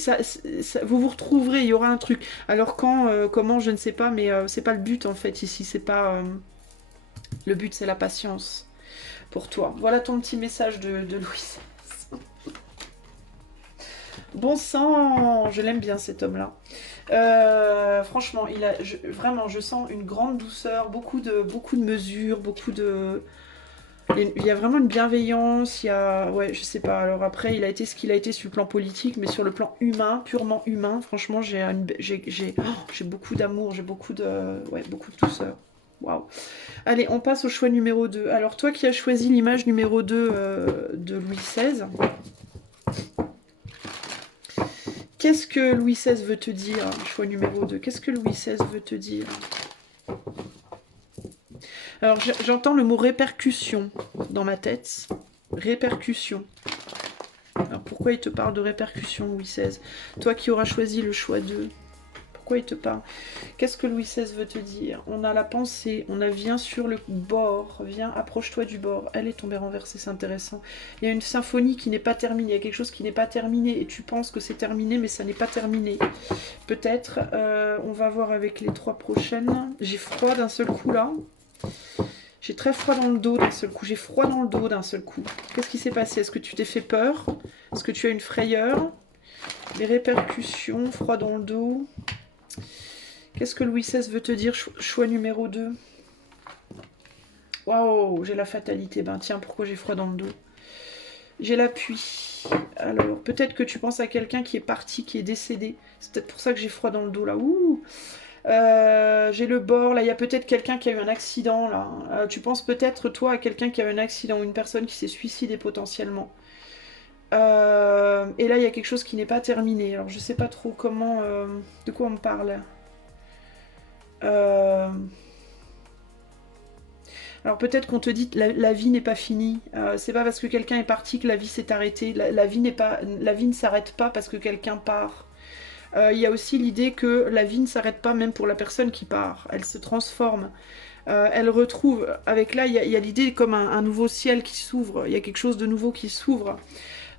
vous vous retrouverez, il y aura un truc. Alors quand, comment, je ne sais pas, mais c'est pas le but en fait ici. C'est pas le but, c'est la patience pour toi. Voilà ton petit message de Louise. Bon sang, je l'aime bien cet homme-là. Franchement, vraiment, je sens une grande douceur, beaucoup de mesures, beaucoup de... Il y a vraiment une bienveillance, il y a... Ouais, je sais pas. Alors après, il a été ce qu'il a été sur le plan politique, mais sur le plan humain, purement humain, franchement, j'ai beaucoup d'amour, j'ai beaucoup de... Ouais, beaucoup de douceur. Waouh. Allez, on passe au choix numéro 2. Alors, toi qui as choisi l'image numéro 2 de Louis XVI, qu'est-ce que Louis XVI veut te dire? Choix numéro 2. Qu'est-ce que Louis XVI veut te dire? Alors, j'entends le mot répercussion dans ma tête. Répercussion. Alors, pourquoi il te parle de répercussion, Louis XVI? Toi qui auras choisi le choix 2. Pourquoi il te parle? Qu'est-ce que Louis XVI veut te dire? On a la pensée, on a viens sur le bord, viens, approche-toi du bord. Elle est tombée renversée, c'est intéressant. Il y a une symphonie qui n'est pas terminée, il y a quelque chose qui n'est pas terminé, et tu penses que c'est terminé, mais ça n'est pas terminé. Peut-être, on va voir avec les 3 prochaines. J'ai froid d'un seul coup, là. J'ai très froid dans le dos d'un seul coup, j'ai froid dans le dos d'un seul coup. Qu'est-ce qui s'est passé? Est-ce que tu t'es fait peur? Est-ce que tu as une frayeur? Des répercussions, froid dans le dos... Qu'est-ce que Louis XVI veut te dire? Choix numéro 2. Waouh, j'ai la fatalité. Ben tiens, pourquoi j'ai froid dans le dos? J'ai l'appui. Alors, peut-être que tu penses à quelqu'un qui est parti, qui est décédé. C'est peut-être pour ça que j'ai froid dans le dos, là. Ouh. J'ai le bord, là. Il y a peut-être quelqu'un qui a eu un accident, là. Tu penses peut-être, toi, à quelqu'un qui a eu un accident, une personne qui s'est suicidée potentiellement. Et là, il y a quelque chose qui n'est pas terminé. Alors, je sais pas trop comment... de quoi on me parle. Alors peut-être qu'on te dit que la vie n'est pas finie. C'est pas parce que quelqu'un est parti que la vie s'est arrêtée. La vie ne s'arrête pas parce que quelqu'un part. Il y a aussi l'idée que la vie ne s'arrête pas même pour la personne qui part. Elle se transforme. Elle retrouve. Avec là, il y a l'idée comme un nouveau ciel qui s'ouvre. Il y a quelque chose de nouveau qui s'ouvre.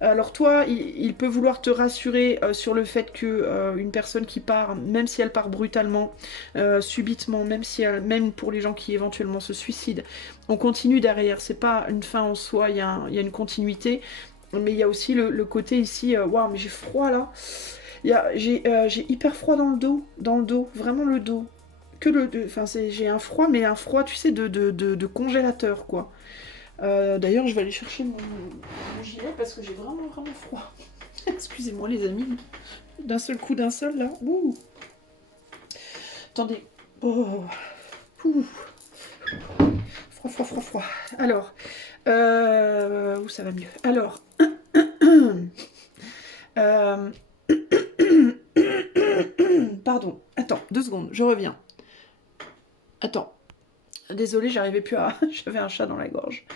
Alors toi, il peut vouloir te rassurer sur le fait que une personne qui part, même si elle part brutalement, subitement, même pour les gens qui éventuellement se suicident, on continue derrière. C'est pas une fin en soi, il y a une continuité, mais il y a aussi le côté ici, waouh, mais j'ai froid là. J'ai hyper froid dans le dos, vraiment le dos. Enfin, j'ai un froid, mais un froid, tu sais, de congélateur, quoi. D'ailleurs, je vais aller chercher mon gilet parce que j'ai vraiment froid. Excusez-moi les amis. D'un seul coup, d'un seul là. Ouh. Attendez. Oh. Ouh. Froid. Alors, où ça va mieux. Alors, pardon. Attends, 2 secondes, je reviens. Attends. Désolée, j'arrivais plus à... J'avais un chat dans la gorge.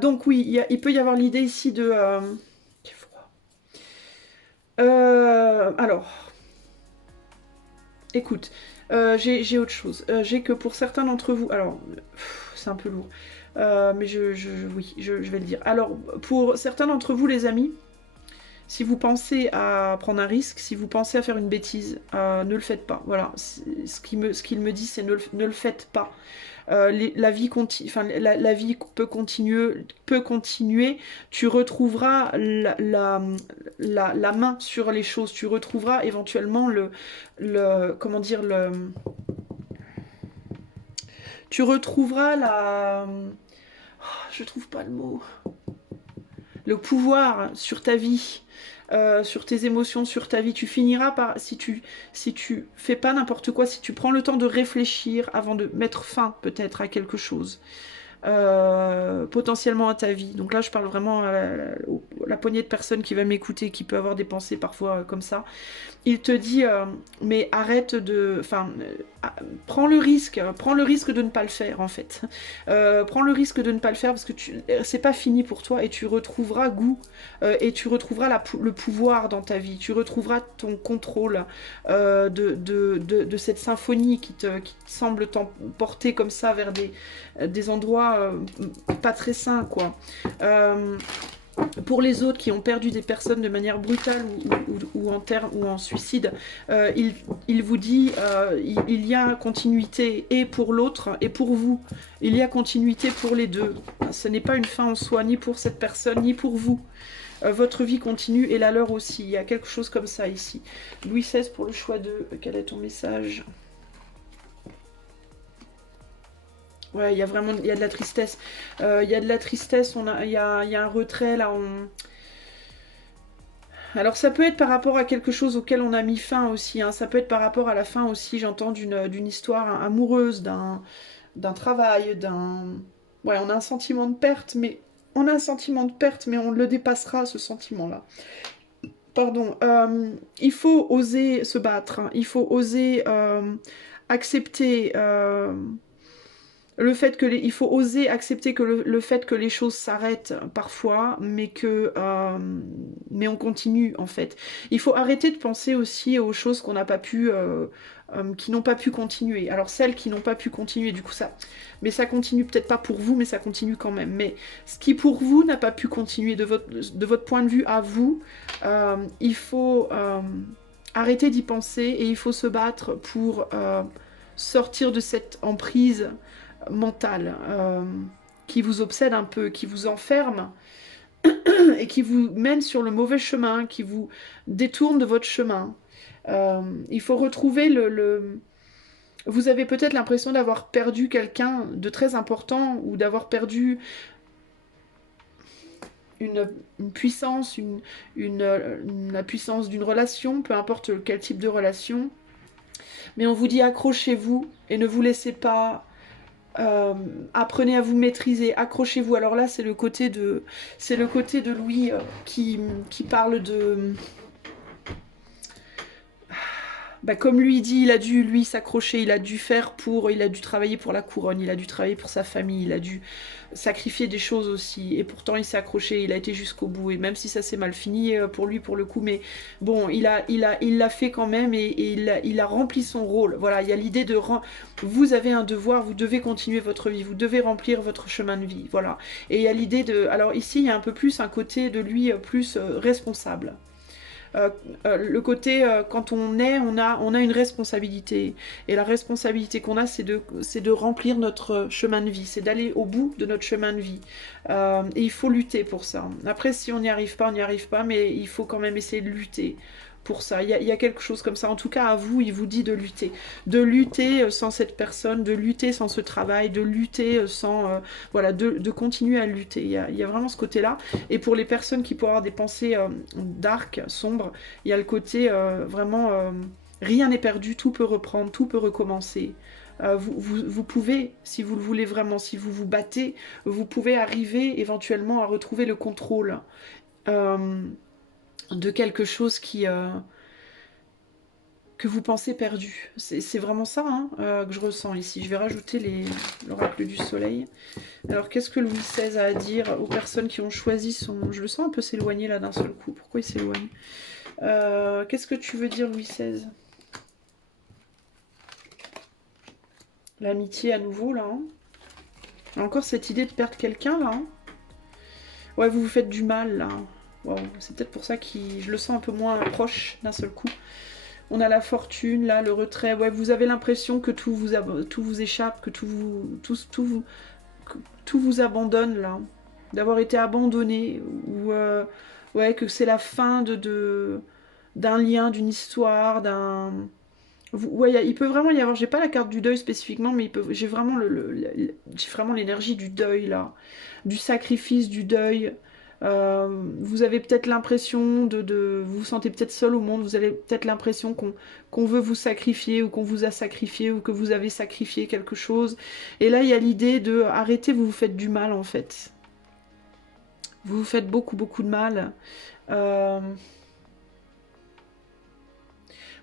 Donc oui, il peut y avoir l'idée ici de... J'ai froid. Alors, écoute, j'ai autre chose. J'ai que pour certains d'entre vous... Alors, c'est un peu lourd. Mais oui, je vais le dire. Alors, pour certains d'entre vous, les amis, si vous pensez à prendre un risque, si vous pensez à faire une bêtise, ne le faites pas. Voilà, ce qu'il me dit, c'est ne le faites pas. La vie peut continuer. Tu retrouveras la main sur les choses. Tu retrouveras éventuellement comment dire, tu retrouveras je trouve pas le mot. Le pouvoir sur ta vie. Sur tes émotions, sur ta vie, tu finiras par, si tu fais pas n'importe quoi, si tu prends le temps de réfléchir avant de mettre fin peut-être à quelque chose, potentiellement à ta vie. Donc là, je parle vraiment à la poignée de personnes qui va m'écouter, qui peut avoir des pensées parfois comme ça. Il te dit, mais prends le risque de ne pas le faire en fait. Prends le risque de ne pas le faire parce que c'est pas fini pour toi et tu retrouveras goût et tu retrouveras le pouvoir dans ta vie. Tu retrouveras ton contrôle de cette symphonie qui te semble t'emporter comme ça vers des endroits pas très sains quoi. Pour les autres qui ont perdu des personnes de manière brutale ou en suicide, il vous dit il y a continuité et pour l'autre et pour vous. Il y a continuité pour les deux. Ce n'est pas une fin en soi, ni pour cette personne, ni pour vous. Votre vie continue et la leur aussi. Il y a quelque chose comme ça ici. Louis XVI pour le choix de... Quel est ton message ? Ouais, il y a vraiment il y a de la tristesse. Il y a de la tristesse, il y a un retrait là. Alors ça peut être par rapport à quelque chose auquel on a mis fin aussi. Hein. Ça peut être par rapport à la fin aussi, j'entends, d'une histoire amoureuse, d'un travail, d'un... Ouais, on a un sentiment de perte, mais... On a un sentiment de perte, mais on le dépassera, ce sentiment-là. Pardon. Il faut oser se battre. Hein. Il faut oser accepter... il faut oser accepter que le fait que les choses s'arrêtent parfois, mais on continue en fait. Il faut arrêter de penser aussi aux choses qu'on n'a pas pu, qui n'ont pas pu continuer. Alors celles qui n'ont pas pu continuer, du coup mais ça continue peut-être pas pour vous, mais ça continue quand même. Mais ce qui pour vous n'a pas pu continuer de votre point de vue à vous, il faut arrêter d'y penser et il faut se battre pour sortir de cette emprise mentale qui vous obsède un peu, qui vous enferme et qui vous mène sur le mauvais chemin, qui vous détourne de votre chemin. Il faut retrouver Vous avez peut-être l'impression d'avoir perdu quelqu'un de très important ou d'avoir perdu une puissance, la puissance d'une relation, peu importe quel type de relation. Mais on vous dit accrochez-vous et ne vous laissez pas apprenez à vous maîtriser, accrochez-vous. Alors là, c'est le côté de Louis qui parle de... Bah, comme lui dit, il a dû lui s'accrocher, il a dû travailler pour la couronne, il a dû travailler pour sa famille, il a dû sacrifier des choses aussi. Et pourtant, il s'est accroché, il a été jusqu'au bout. Et même si ça s'est mal fini pour lui, pour le coup, mais bon, il l'a fait quand même et il a rempli son rôle. Voilà, il y a l'idée de vous avez un devoir, vous devez continuer votre vie, vous devez remplir votre chemin de vie. Voilà. Et il y a l'idée de, alors ici, il y a un peu plus un côté de lui plus responsable. Le côté quand on a une responsabilité et la responsabilité qu'on a c'est de remplir notre chemin de vie, c'est d'aller au bout de notre chemin de vie et il faut lutter pour ça. Après si on n'y arrive pas, on n'y arrive pas, mais il faut quand même essayer de lutter pour ça. Il y a quelque chose comme ça. En tout cas, à vous, il vous dit de lutter sans cette personne, de lutter sans ce travail, de lutter sans... voilà, de continuer à lutter. Il y a vraiment ce côté-là. Et pour les personnes qui pourraient avoir des pensées dark, sombres, il y a le côté vraiment... rien n'est perdu, tout peut reprendre, tout peut recommencer. Vous pouvez, si vous le voulez vraiment, si vous vous battez, vous pouvez arriver éventuellement à retrouver le contrôle. De quelque chose que vous pensez perdu. C'est vraiment ça hein, que je ressens ici. Je vais rajouter l'oracle du soleil. Alors, qu'est-ce que Louis XVI a à dire aux personnes qui ont choisi son... Je le sens un peu s'éloigner là d'un seul coup. Pourquoi il s'éloigne Qu'est-ce que tu veux dire, Louis XVI? L'amitié à nouveau, là. Hein. Encore cette idée de perdre quelqu'un, là. Hein. Ouais, vous vous faites du mal, là. Wow. C'est peut-être pour ça que je le sens un peu moins proche d'un seul coup. On a la fortune, là, le retrait. Ouais, vous avez l'impression que tout vous échappe, que tout vous abandonne, là. D'avoir été abandonné. Ou ouais, que c'est la fin d'un lien, d'une histoire, d'un... Ouais, il peut vraiment y avoir... J'ai pas la carte du deuil spécifiquement, mais j'ai vraiment j'ai vraiment l'énergie du deuil, là. Du sacrifice, du deuil. Vous avez peut-être l'impression vous vous sentez peut-être seul au monde, vous avez peut-être l'impression qu'on veut vous sacrifier ou qu'on vous a sacrifié ou que vous avez sacrifié quelque chose. Et là, il y a l'idée de arrêter, vous vous faites du mal en fait. Vous vous faites beaucoup, beaucoup de mal.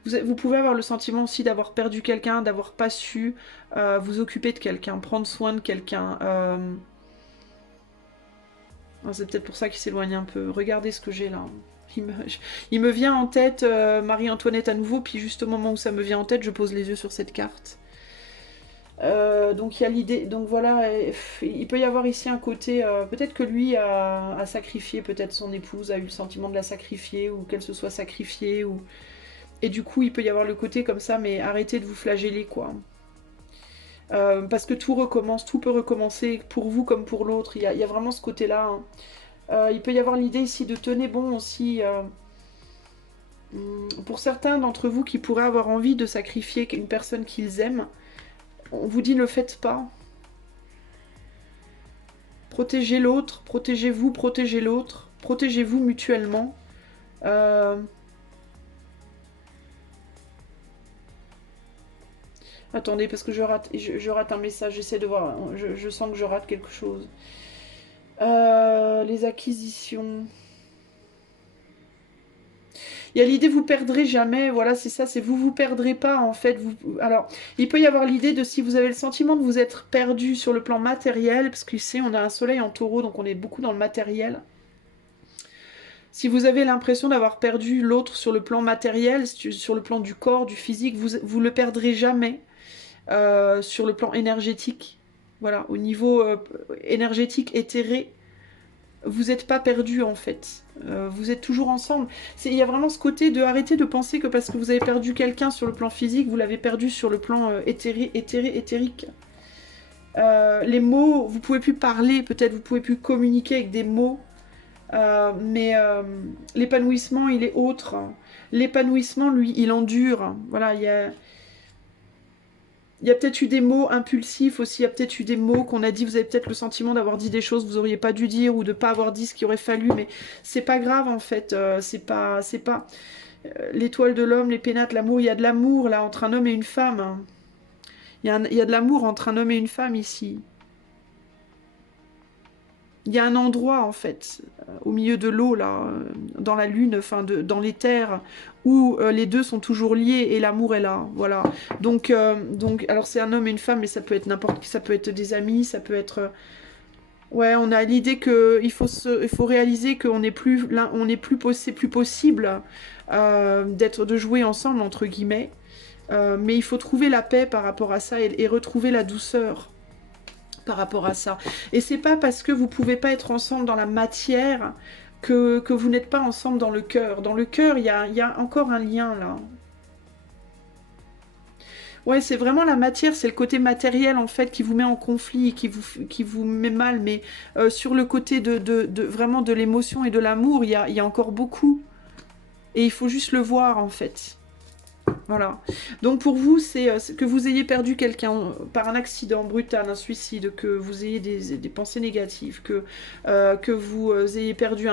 Vous pouvez avoir le sentiment aussi d'avoir perdu quelqu'un, d'avoir pas su vous occuper de quelqu'un, prendre soin de quelqu'un. C'est peut-être pour ça qu'il s'éloigne un peu. Regardez ce que j'ai là. Il me, il me vient en tête Marie-Antoinette à nouveau, puis juste au moment où ça me vient en tête, je pose les yeux sur cette carte. Donc il y a l'idée, donc voilà, il peut y avoir ici un côté, peut-être que lui a sacrifié, peut-être son épouse a eu le sentiment de la sacrifier, ou qu'elle se soit sacrifiée, ou... et du coup il peut y avoir le côté comme ça, mais arrêtez de vous flageller, quoi. Parce que tout recommence, tout peut recommencer, pour vous comme pour l'autre, il y a vraiment ce côté-là, hein. Il peut y avoir l'idée ici de tenez bon aussi, pour certains d'entre vous qui pourraient avoir envie de sacrifier une personne qu'ils aiment, on vous dit ne le faites pas. Protégez l'autre, protégez-vous, protégez l'autre, protégez-vous mutuellement. Euh... Attendez, parce que je rate un message, j'essaie de voir, je sens que je rate quelque chose. Les acquisitions... Il y a l'idée vous perdrez jamais, voilà c'est ça, c'est vous perdrez pas en fait. Alors il peut y avoir l'idée de si vous avez le sentiment de vous être perdu sur le plan matériel, parce qu'ici on a un soleil en taureau donc on est beaucoup dans le matériel. Si vous avez l'impression d'avoir perdu l'autre sur le plan matériel, sur le plan du corps, du physique, vous le perdrez jamais sur le plan énergétique. Voilà, au niveau énergétique éthéré, vous n'êtes pas perdu en fait. Vous êtes toujours ensemble. Il y a vraiment ce côté de arrêter de penser que parce que vous avez perdu quelqu'un sur le plan physique, vous l'avez perdu sur le plan éthérique. Les mots, vous pouvez plus parler, peut-être vous pouvez plus communiquer avec des mots, mais l'épanouissement, il est autre. L'épanouissement, lui, il endure. Voilà, il y a peut-être eu des mots impulsifs aussi, il y a peut-être eu des mots qu'on a dit, vous avez peut-être le sentiment d'avoir dit des choses que vous auriez pas dû dire ou de pas avoir dit ce qu'il aurait fallu, mais c'est pas grave en fait, c'est pas l'étoile de l'homme, les pénates, l'amour, il y a de l'amour là entre un homme et une femme. Il y a de l'amour entre un homme et une femme ici. Il y a un endroit en fait, au milieu de l'eau là, dans la lune, enfin dans les terres, où les deux sont toujours liés et l'amour est là, voilà. Donc alors c'est un homme et une femme, mais ça peut être n'importe qui, ça peut être des amis, ça peut être... Ouais, on a l'idée que il faut réaliser qu'on n'est plus, là, on n'est plus, c'est plus possible de jouer ensemble entre guillemets, mais il faut trouver la paix par rapport à ça et retrouver la douceur par rapport à ça. Et c'est pas parce que vous pouvez pas être ensemble dans la matière que vous n'êtes pas ensemble dans le cœur. Dans le cœur, il y a encore un lien là. Ouais, c'est vraiment la matière, c'est le côté matériel en fait qui vous met en conflit, qui vous met mal, mais sur le côté vraiment de l'émotion et de l'amour, il y a encore beaucoup. Et il faut juste le voir en fait. Voilà. Donc pour vous, c'est que vous ayez perdu quelqu'un par un accident brutal, un suicide, que vous ayez des pensées négatives, que vous ayez perdu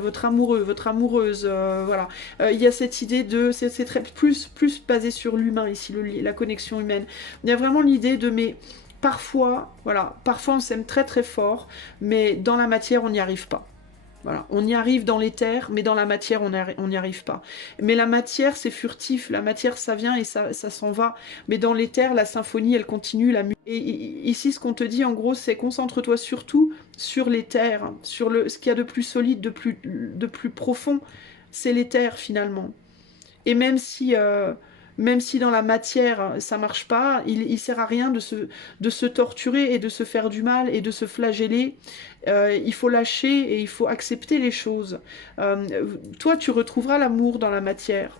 votre amoureux, votre amoureuse, voilà. Il y a cette idée de... C'est très plus basé sur l'humain ici, la connexion humaine. Il y a vraiment l'idée de... Mais parfois, voilà, parfois on s'aime très très fort, mais dans la matière, on n'y arrive pas. Voilà. On y arrive dans l'éther, mais dans la matière, on n'y arrive pas. Mais la matière, c'est furtif. La matière, ça vient et ça s'en va. Mais dans l'éther, la symphonie, elle continue. Et ici, ce qu'on te dit, en gros, c'est concentre-toi surtout sur l'éther, sur ce qu'il y a de plus solide, de plus profond. C'est l'éther, finalement. Et même si dans la matière ça marche pas, il sert à rien de se torturer et de se faire du mal et de se flageller. Il faut lâcher et il faut accepter les choses. Toi, tu retrouveras l'amour dans la matière.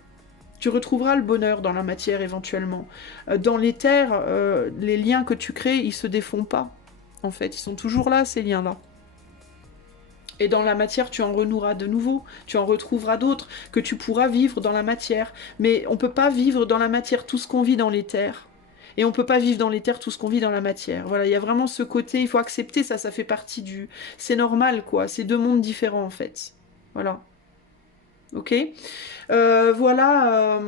Tu retrouveras le bonheur dans la matière éventuellement. Dans l'éther, les liens que tu crées, ils se défont pas. En fait, ils sont toujours là, ces liens-là. Et dans la matière, tu en renoueras de nouveau, tu en retrouveras d'autres, que tu pourras vivre dans la matière. Mais on ne peut pas vivre dans la matière tout ce qu'on vit dans l'éther. Et on ne peut pas vivre dans l'éther tout ce qu'on vit dans la matière. Voilà, il y a vraiment ce côté, il faut accepter ça, ça fait partie du... C'est normal, quoi, c'est deux mondes différents, en fait. Voilà. Ok. Voilà.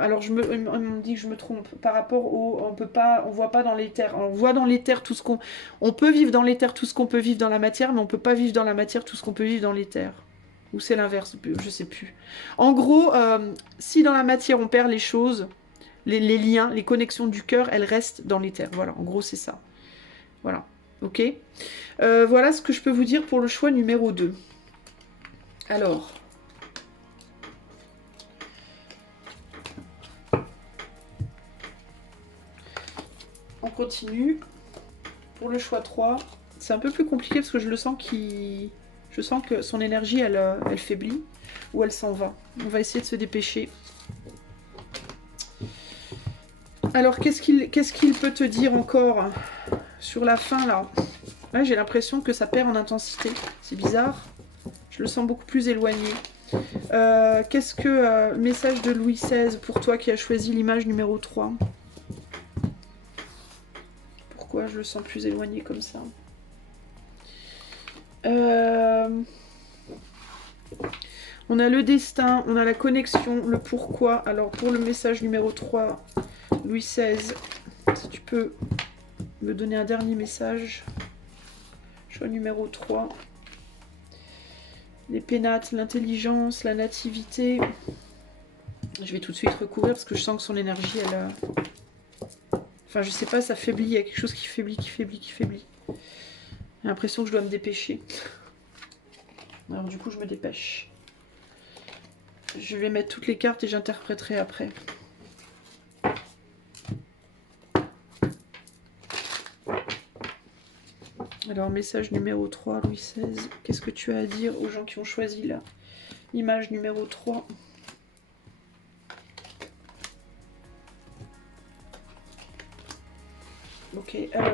Alors on me dit que je me trompe par rapport au, on voit pas dans l'éther. On voit dans l'éther tout ce qu'on, on peut vivre dans l'éther tout ce qu'on peut vivre dans la matière, mais on peut pas vivre dans la matière tout ce qu'on peut vivre dans l'éther. Ou c'est l'inverse, je sais plus. En gros, si dans la matière on perd les choses, les liens, les connexions du cœur, elles restent dans l'éther. Voilà, en gros c'est ça. Voilà, ok. Voilà ce que je peux vous dire pour le choix numéro 2. Alors, on continue. Pour le choix 3, c'est un peu plus compliqué parce que je le sens qui... Je sens que son énergie, elle faiblit ou elle s'en va. On va essayer de se dépêcher. Alors, qu'est-ce qu'il peut te dire encore sur la fin, là? Là, j'ai l'impression que ça perd en intensité. C'est bizarre. Je le sens beaucoup plus éloigné. Qu'est-ce que... message de Louis XVI pour toi qui as choisi l'image numéro 3? Pourquoi je le sens plus éloigné comme ça? On a le destin, on a la connexion, le pourquoi. Alors pour le message numéro 3, Louis XVI, si tu peux me donner un dernier message. Choix numéro 3. Les pénates, l'intelligence, la nativité. Je vais tout de suite recouvrir parce que je sens que son énergie, elle... Enfin, je sais pas, ça faiblit. Il y a quelque chose qui faiblit, qui faiblit, qui faiblit. J'ai l'impression que je dois me dépêcher. Alors du coup, je me dépêche. Je vais mettre toutes les cartes et j'interpréterai après. Alors, message numéro 3, Louis XVI. Qu'est-ce que tu as à dire aux gens qui ont choisi là? Image numéro 3. Ok, alors...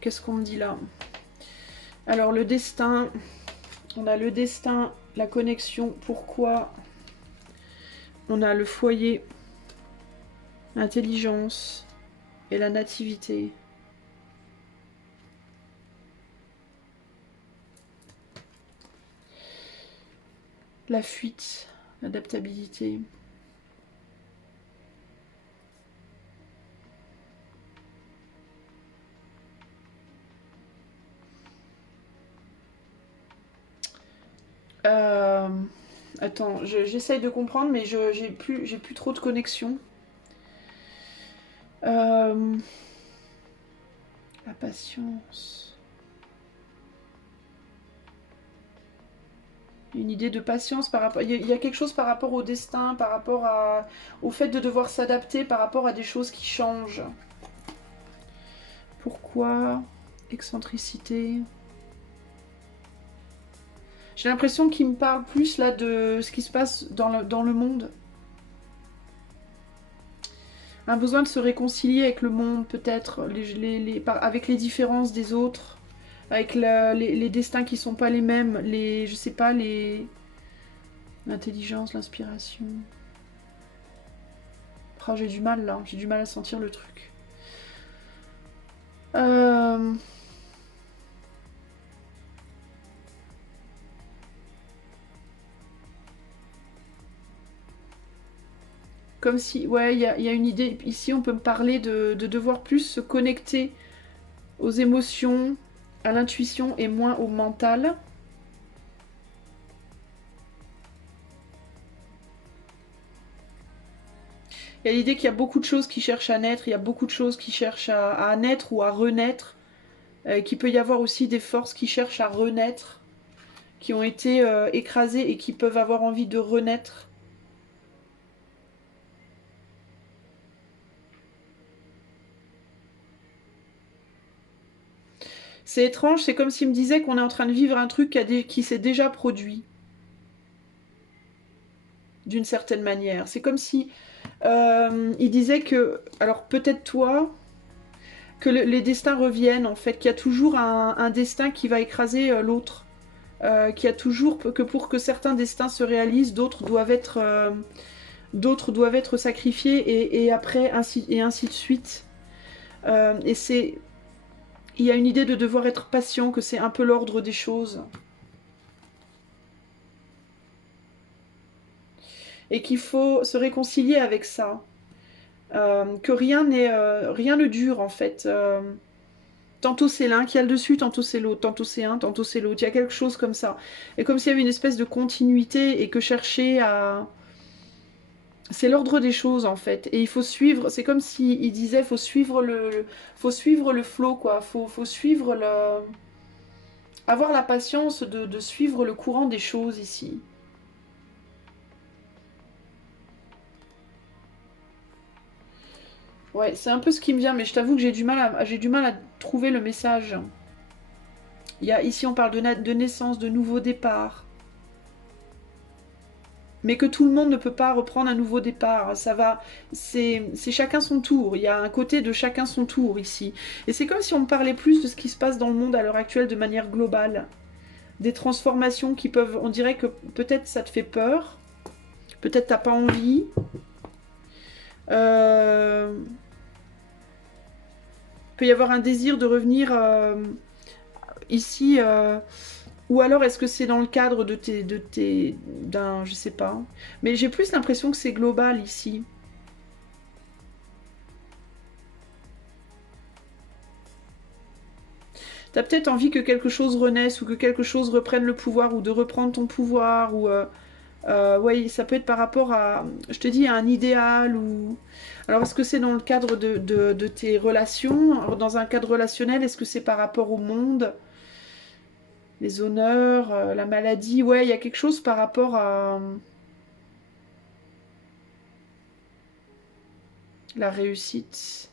Qu'est-ce qu'on me dit là? Alors, le destin. On a le destin, la connexion, pourquoi. On a le foyer, l'intelligence et la nativité. La fuite, l'adaptabilité. Attends, j'essaye de comprendre, mais j'ai plus trop de connexion. La patience. Une idée de patience par rapport... Il y a quelque chose par rapport au destin, par rapport au fait de devoir s'adapter, par rapport à des choses qui changent. Pourquoi? Excentricité. J'ai l'impression qu'il me parle plus là de ce qui se passe dans le monde. Un besoin de se réconcilier avec le monde, peut-être, avec les différences des autres, avec les destins qui sont pas les mêmes, je sais pas, l'intelligence, l'inspiration. Oh, j'ai du mal là, j'ai du mal à sentir le truc. Comme si, ouais, il y a une idée. Ici, on peut me parler de devoir plus se connecter aux émotions, à l'intuition et moins au mental. Il y a l'idée qu'il y a beaucoup de choses qui cherchent à naître, il y a beaucoup de choses qui cherchent à naître ou à renaître. Qu'il peut y avoir aussi des forces qui cherchent à renaître, qui ont été écrasées et qui peuvent avoir envie de renaître. C'est étrange, c'est comme s'il me disait qu'on est en train de vivre un truc qui s'est déjà produit. D'une certaine manière. C'est comme si il disait que, alors peut-être toi, que les destins reviennent en fait, qu'il y a toujours un destin qui va écraser l'autre. Qu'il y a toujours que pour que certains destins se réalisent, d'autres doivent être sacrifiés et après ainsi de suite. Et c'est... Il y a une idée de devoir être patient, que c'est un peu l'ordre des choses. Et qu'il faut se réconcilier avec ça. Que rien ne dure en fait. Tantôt c'est l'un qui a le dessus, tantôt c'est l'autre, tantôt c'est un, tantôt c'est l'autre. Il y a quelque chose comme ça. Et comme s'il y avait une espèce de continuité et que chercher à... C'est l'ordre des choses en fait. Et il faut suivre, c'est comme s'il disait, faut suivre le flow quoi. Faut suivre le... Avoir la patience de suivre le courant des choses ici. Ouais, c'est un peu ce qui me vient, mais je t'avoue que j'ai du mal à trouver le message. Ici, on parle de naissance, de nouveau départ. Mais que tout le monde ne peut pas reprendre un nouveau départ. Ça va, c'est chacun son tour. Il y a un côté de chacun son tour ici. Et c'est comme si on me parlait plus de ce qui se passe dans le monde à l'heure actuelle de manière globale. Des transformations qui peuvent... On dirait que peut-être ça te fait peur. Peut-être t'as pas envie. Peut y avoir un désir de revenir ici... Ou alors est-ce que c'est dans le cadre d'un, je sais pas. Mais j'ai plus l'impression que c'est global ici. T'as peut-être envie que quelque chose renaisse ou que quelque chose reprenne le pouvoir ou de reprendre ton pouvoir ou ouais, ça peut être par rapport à, je te dis, à un idéal ou... Alors est-ce que c'est dans le cadre de tes relations, dans un cadre relationnel, est-ce que c'est par rapport au monde? Les honneurs, la maladie, ouais, il y a quelque chose par rapport à la réussite.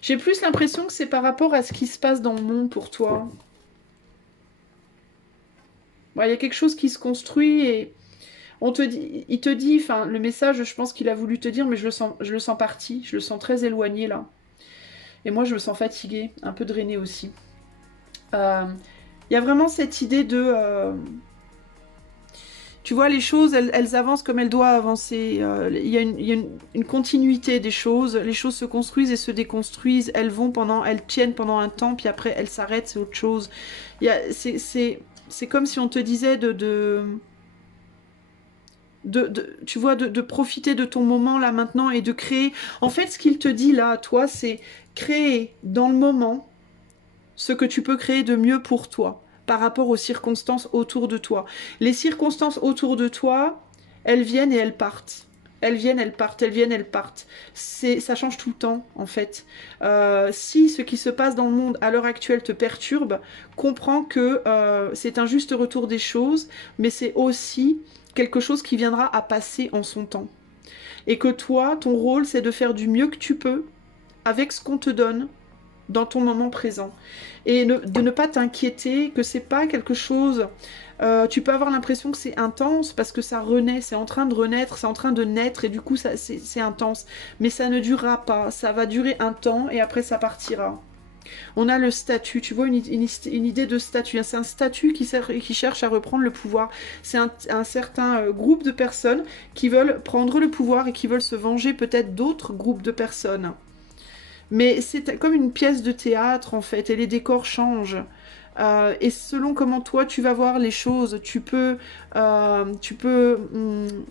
J'ai plus l'impression que c'est par rapport à ce qui se passe dans le monde pour toi. Ouais, il y a quelque chose qui se construit et on te dit, il te dit, enfin, le message, je pense qu'il a voulu te dire, mais je le sens parti, je le sens très éloigné là. Et moi, je me sens fatiguée, un peu drainée aussi. Il y a vraiment cette idée de... tu vois, les choses, elles avancent comme elles doivent avancer. Il y a une continuité des choses. Les choses se construisent et se déconstruisent. Elles tiennent pendant un temps, puis après, elles s'arrêtent, c'est autre chose. C'est comme si on te disait tu vois, de profiter de ton moment là maintenant et de créer. En fait, ce qu'il te dit là, toi, c'est créer dans le moment ce que tu peux créer de mieux pour toi par rapport aux circonstances autour de toi. Les circonstances autour de toi, elles viennent et elles partent. Elles viennent, elles partent, elles viennent, elles partent. Ça change tout le temps, en fait. Si ce qui se passe dans le monde à l'heure actuelle te perturbe, comprends que c'est un juste retour des choses, mais c'est aussi quelque chose qui viendra à passer en son temps. Et que toi, ton rôle, c'est de faire du mieux que tu peux avec ce qu'on te donne dans ton moment présent. Et de ne pas t'inquiéter que c'est pas quelque chose... tu peux avoir l'impression que c'est intense parce que ça renaît, c'est en train de renaître, c'est en train de naître et du coup c'est intense. Mais ça ne durera pas, ça va durer un temps et après ça partira. On a le statut, tu vois, une idée de statut. C'est un statut qui cherche à reprendre le pouvoir. C'est un certain groupe de personnes qui veulent prendre le pouvoir et qui veulent se venger peut-être d'autres groupes de personnes. Mais c'est comme une pièce de théâtre en fait, et les décors changent. Et selon comment toi tu vas voir les choses, tu peux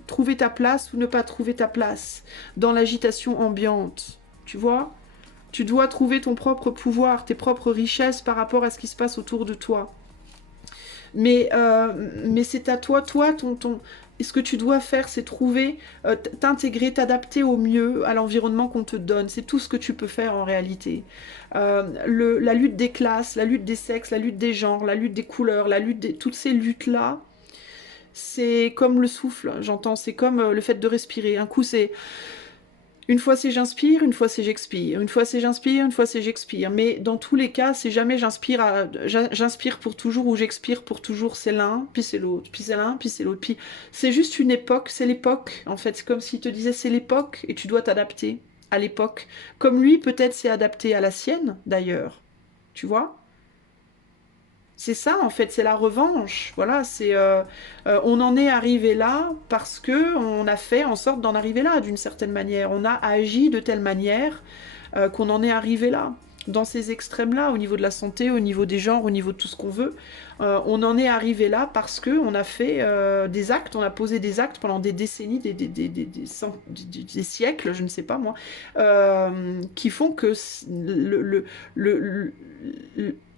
trouver ta place ou ne pas trouver ta place dans l'agitation ambiante. Tu vois? Tu dois trouver ton propre pouvoir, tes propres richesses par rapport à ce qui se passe autour de toi. Mais c'est à toi, et ce que tu dois faire, c'est trouver, t'intégrer, t'adapter au mieux à l'environnement qu'on te donne. C'est tout ce que tu peux faire en réalité. La lutte des classes, la lutte des sexes, la lutte des genres, la lutte des couleurs, toutes ces luttes-là, c'est comme le souffle, j'entends, c'est comme le fait de respirer. Un coup, c'est... Une fois c'est j'inspire, une fois c'est j'expire. Une fois c'est j'inspire, une fois c'est j'expire. Mais dans tous les cas, c'est jamais j'inspire pour toujours ou j'expire pour toujours. C'est l'un, puis c'est l'autre, puis c'est l'un, puis c'est l'autre. Puis c'est juste une époque, c'est l'époque. En fait, c'est comme s'il te disait c'est l'époque et tu dois t'adapter à l'époque. Comme lui, peut-être s'est adapté à la sienne, d'ailleurs. Tu vois? C'est ça en fait, c'est la revanche. Voilà, on en est arrivé là parce que on a fait en sorte d'en arriver là d'une certaine manière. On a agi de telle manière qu'on en est arrivé là. dans ces extrêmes-là, au niveau de la santé, au niveau des genres, au niveau de tout ce qu'on veut. On en est arrivé là parce qu'on a fait des actes, on a posé des actes pendant des décennies, des siècles, je ne sais pas moi, qui font que le,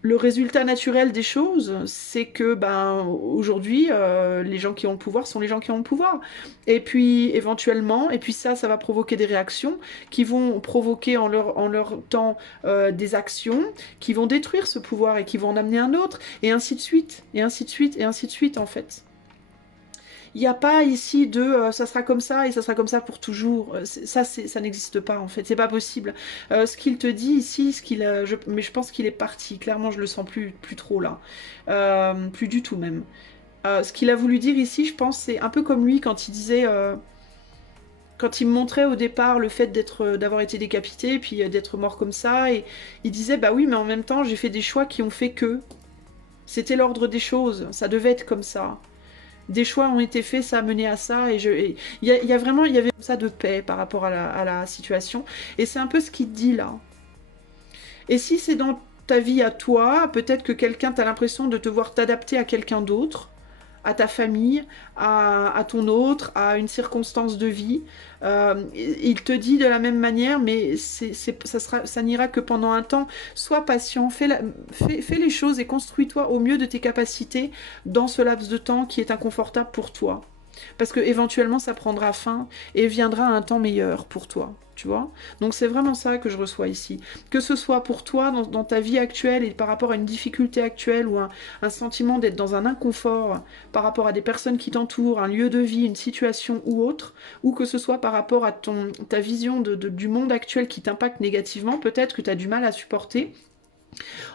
le résultat naturel des choses, c'est que ben, aujourd'hui, les gens qui ont le pouvoir sont les gens qui ont le pouvoir. Et puis éventuellement, et puis ça va provoquer des réactions qui vont provoquer en leur temps des actions qui vont détruire ce pouvoir et qui vont en amener un autre, et ainsi de suite, et ainsi de suite, et ainsi de suite en fait. Il n'y a pas ici de ça sera comme ça et ça sera comme ça pour toujours. Ça n'existe pas en fait, c'est pas possible. Ce qu'il te dit ici, mais je pense qu'il est parti. Clairement, je le sens plus trop là, plus du tout même. Ce qu'il a voulu dire ici, je pense, c'est un peu comme lui quand il disait. Quand il me montrait au départ le fait d'avoir été décapité, puis d'être mort comme ça, et il disait bah oui, mais en même temps j'ai fait des choix qui ont fait que c'était l'ordre des choses, ça devait être comme ça. Des choix ont été faits, ça a mené à ça, et il y a vraiment, il y avait ça de paix par rapport à la situation, et c'est un peu ce qu'il te dit là. Et si c'est dans ta vie à toi, peut-être que quelqu'un t'a l'impression de te voir t'adapter à quelqu'un d'autre, à ta famille, à ton autre, à une circonstance de vie. Il te dit de la même manière, mais ça n'ira que pendant un temps. Sois patient, fais les choses et construis-toi au mieux de tes capacités dans ce laps de temps qui est inconfortable pour toi. Parce que éventuellement ça prendra fin et viendra un temps meilleur pour toi, tu vois. Donc c'est vraiment ça que je reçois ici. Que ce soit pour toi dans ta vie actuelle et par rapport à une difficulté actuelle ou un sentiment d'être dans un inconfort par rapport à des personnes qui t'entourent, un lieu de vie, une situation ou autre, ou que ce soit par rapport à ta vision du monde actuel qui t'impacte négativement, peut-être que tu as du mal à supporter.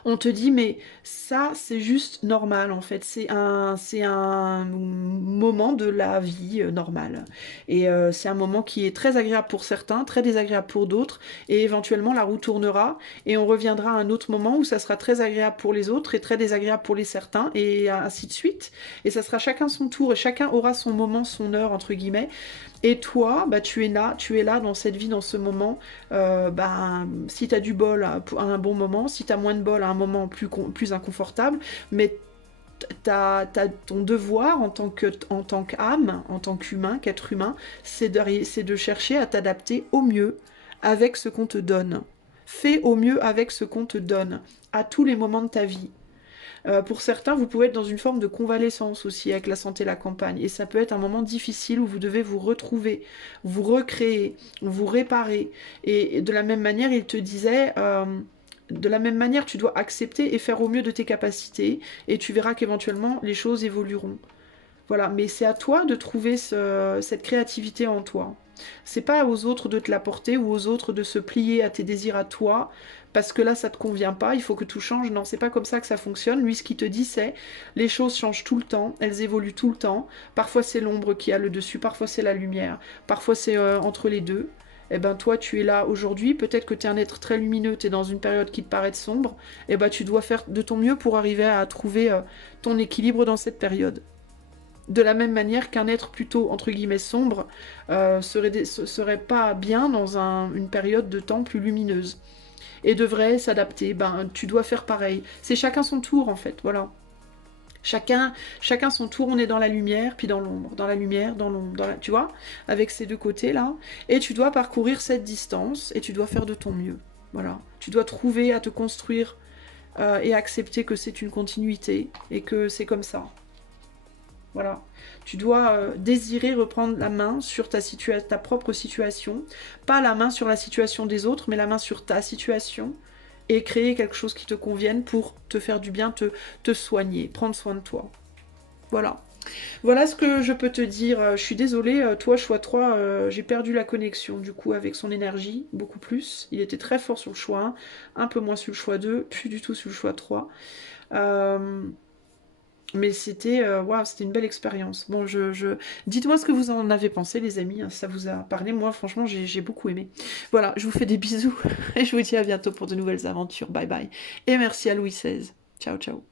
On te dit mais ça c'est juste normal en fait, c'est un moment de la vie normale. Et c'est un moment qui est très agréable pour certains, très désagréable pour d'autres, et éventuellement la roue tournera et on reviendra à un autre moment où ça sera très agréable pour les autres et très désagréable pour les certains, et ainsi de suite. Et ça sera chacun son tour et chacun aura son moment, son heure entre guillemets. Et toi, bah, tu es là dans cette vie, dans ce moment. Bah, si tu as du bol à un bon moment, si tu as moins de bol à un moment plus inconfortable, mais t'as ton devoir en tant qu'âme, en tant qu'humain, qu'être humain, c'est de chercher à t'adapter au mieux avec ce qu'on te donne. Fais au mieux avec ce qu'on te donne, à tous les moments de ta vie. Pour certains, vous pouvez être dans une forme de convalescence aussi avec la santé et la campagne. Et ça peut être un moment difficile où vous devez vous retrouver, vous recréer, vous réparer. Et de la même manière, il te disait... de la même manière, tu dois accepter et faire au mieux de tes capacités, et tu verras qu'éventuellement les choses évolueront. Voilà, mais c'est à toi de trouver cette créativité en toi. C'est pas aux autres de te l'apporter ou aux autres de se plier à tes désirs à toi, parce que là ça te convient pas, il faut que tout change. Non, c'est pas comme ça que ça fonctionne. Lui, ce qu'il te dit, c'est les choses changent tout le temps, elles évoluent tout le temps. Parfois c'est l'ombre qui a le dessus, parfois c'est la lumière, parfois c'est entre les deux. Eh ben toi tu es là aujourd'hui, peut-être que tu es un être très lumineux, tu es dans une période qui te paraît sombre, eh ben tu dois faire de ton mieux pour arriver à trouver ton équilibre dans cette période. De la même manière qu'un être plutôt, entre guillemets, sombre serait pas bien dans une période de temps plus lumineuse. Et devrait s'adapter. Ben, tu dois faire pareil. C'est chacun son tour, en fait, voilà. Chacun son tour, on est dans la lumière, puis dans l'ombre. Dans la lumière, dans l'ombre. Tu vois, avec ces deux côtés-là. Et tu dois parcourir cette distance, et tu dois faire de ton mieux. Voilà. Tu dois trouver à te construire et accepter que c'est une continuité, et que c'est comme ça. Voilà. Tu dois désirer reprendre la main sur ta propre situation. Pas la main sur la situation des autres, mais la main sur ta situation. Et créer quelque chose qui te convienne pour te faire du bien, te soigner, prendre soin de toi. Voilà. Voilà ce que je peux te dire. Je suis désolée, toi, choix 3, j'ai perdu la connexion du coup avec son énergie, beaucoup plus. Il était très fort sur le choix 1, un peu moins sur le choix 2, plus du tout sur le choix 3. Mais c'était c'était une belle expérience. Bon, dites-moi ce que vous en avez pensé, les amis. Ça vous a parlé. Moi, franchement, j'ai beaucoup aimé. Voilà, je vous fais des bisous et je vous dis à bientôt pour de nouvelles aventures. Bye bye. Et merci à Louis XVI. Ciao, ciao.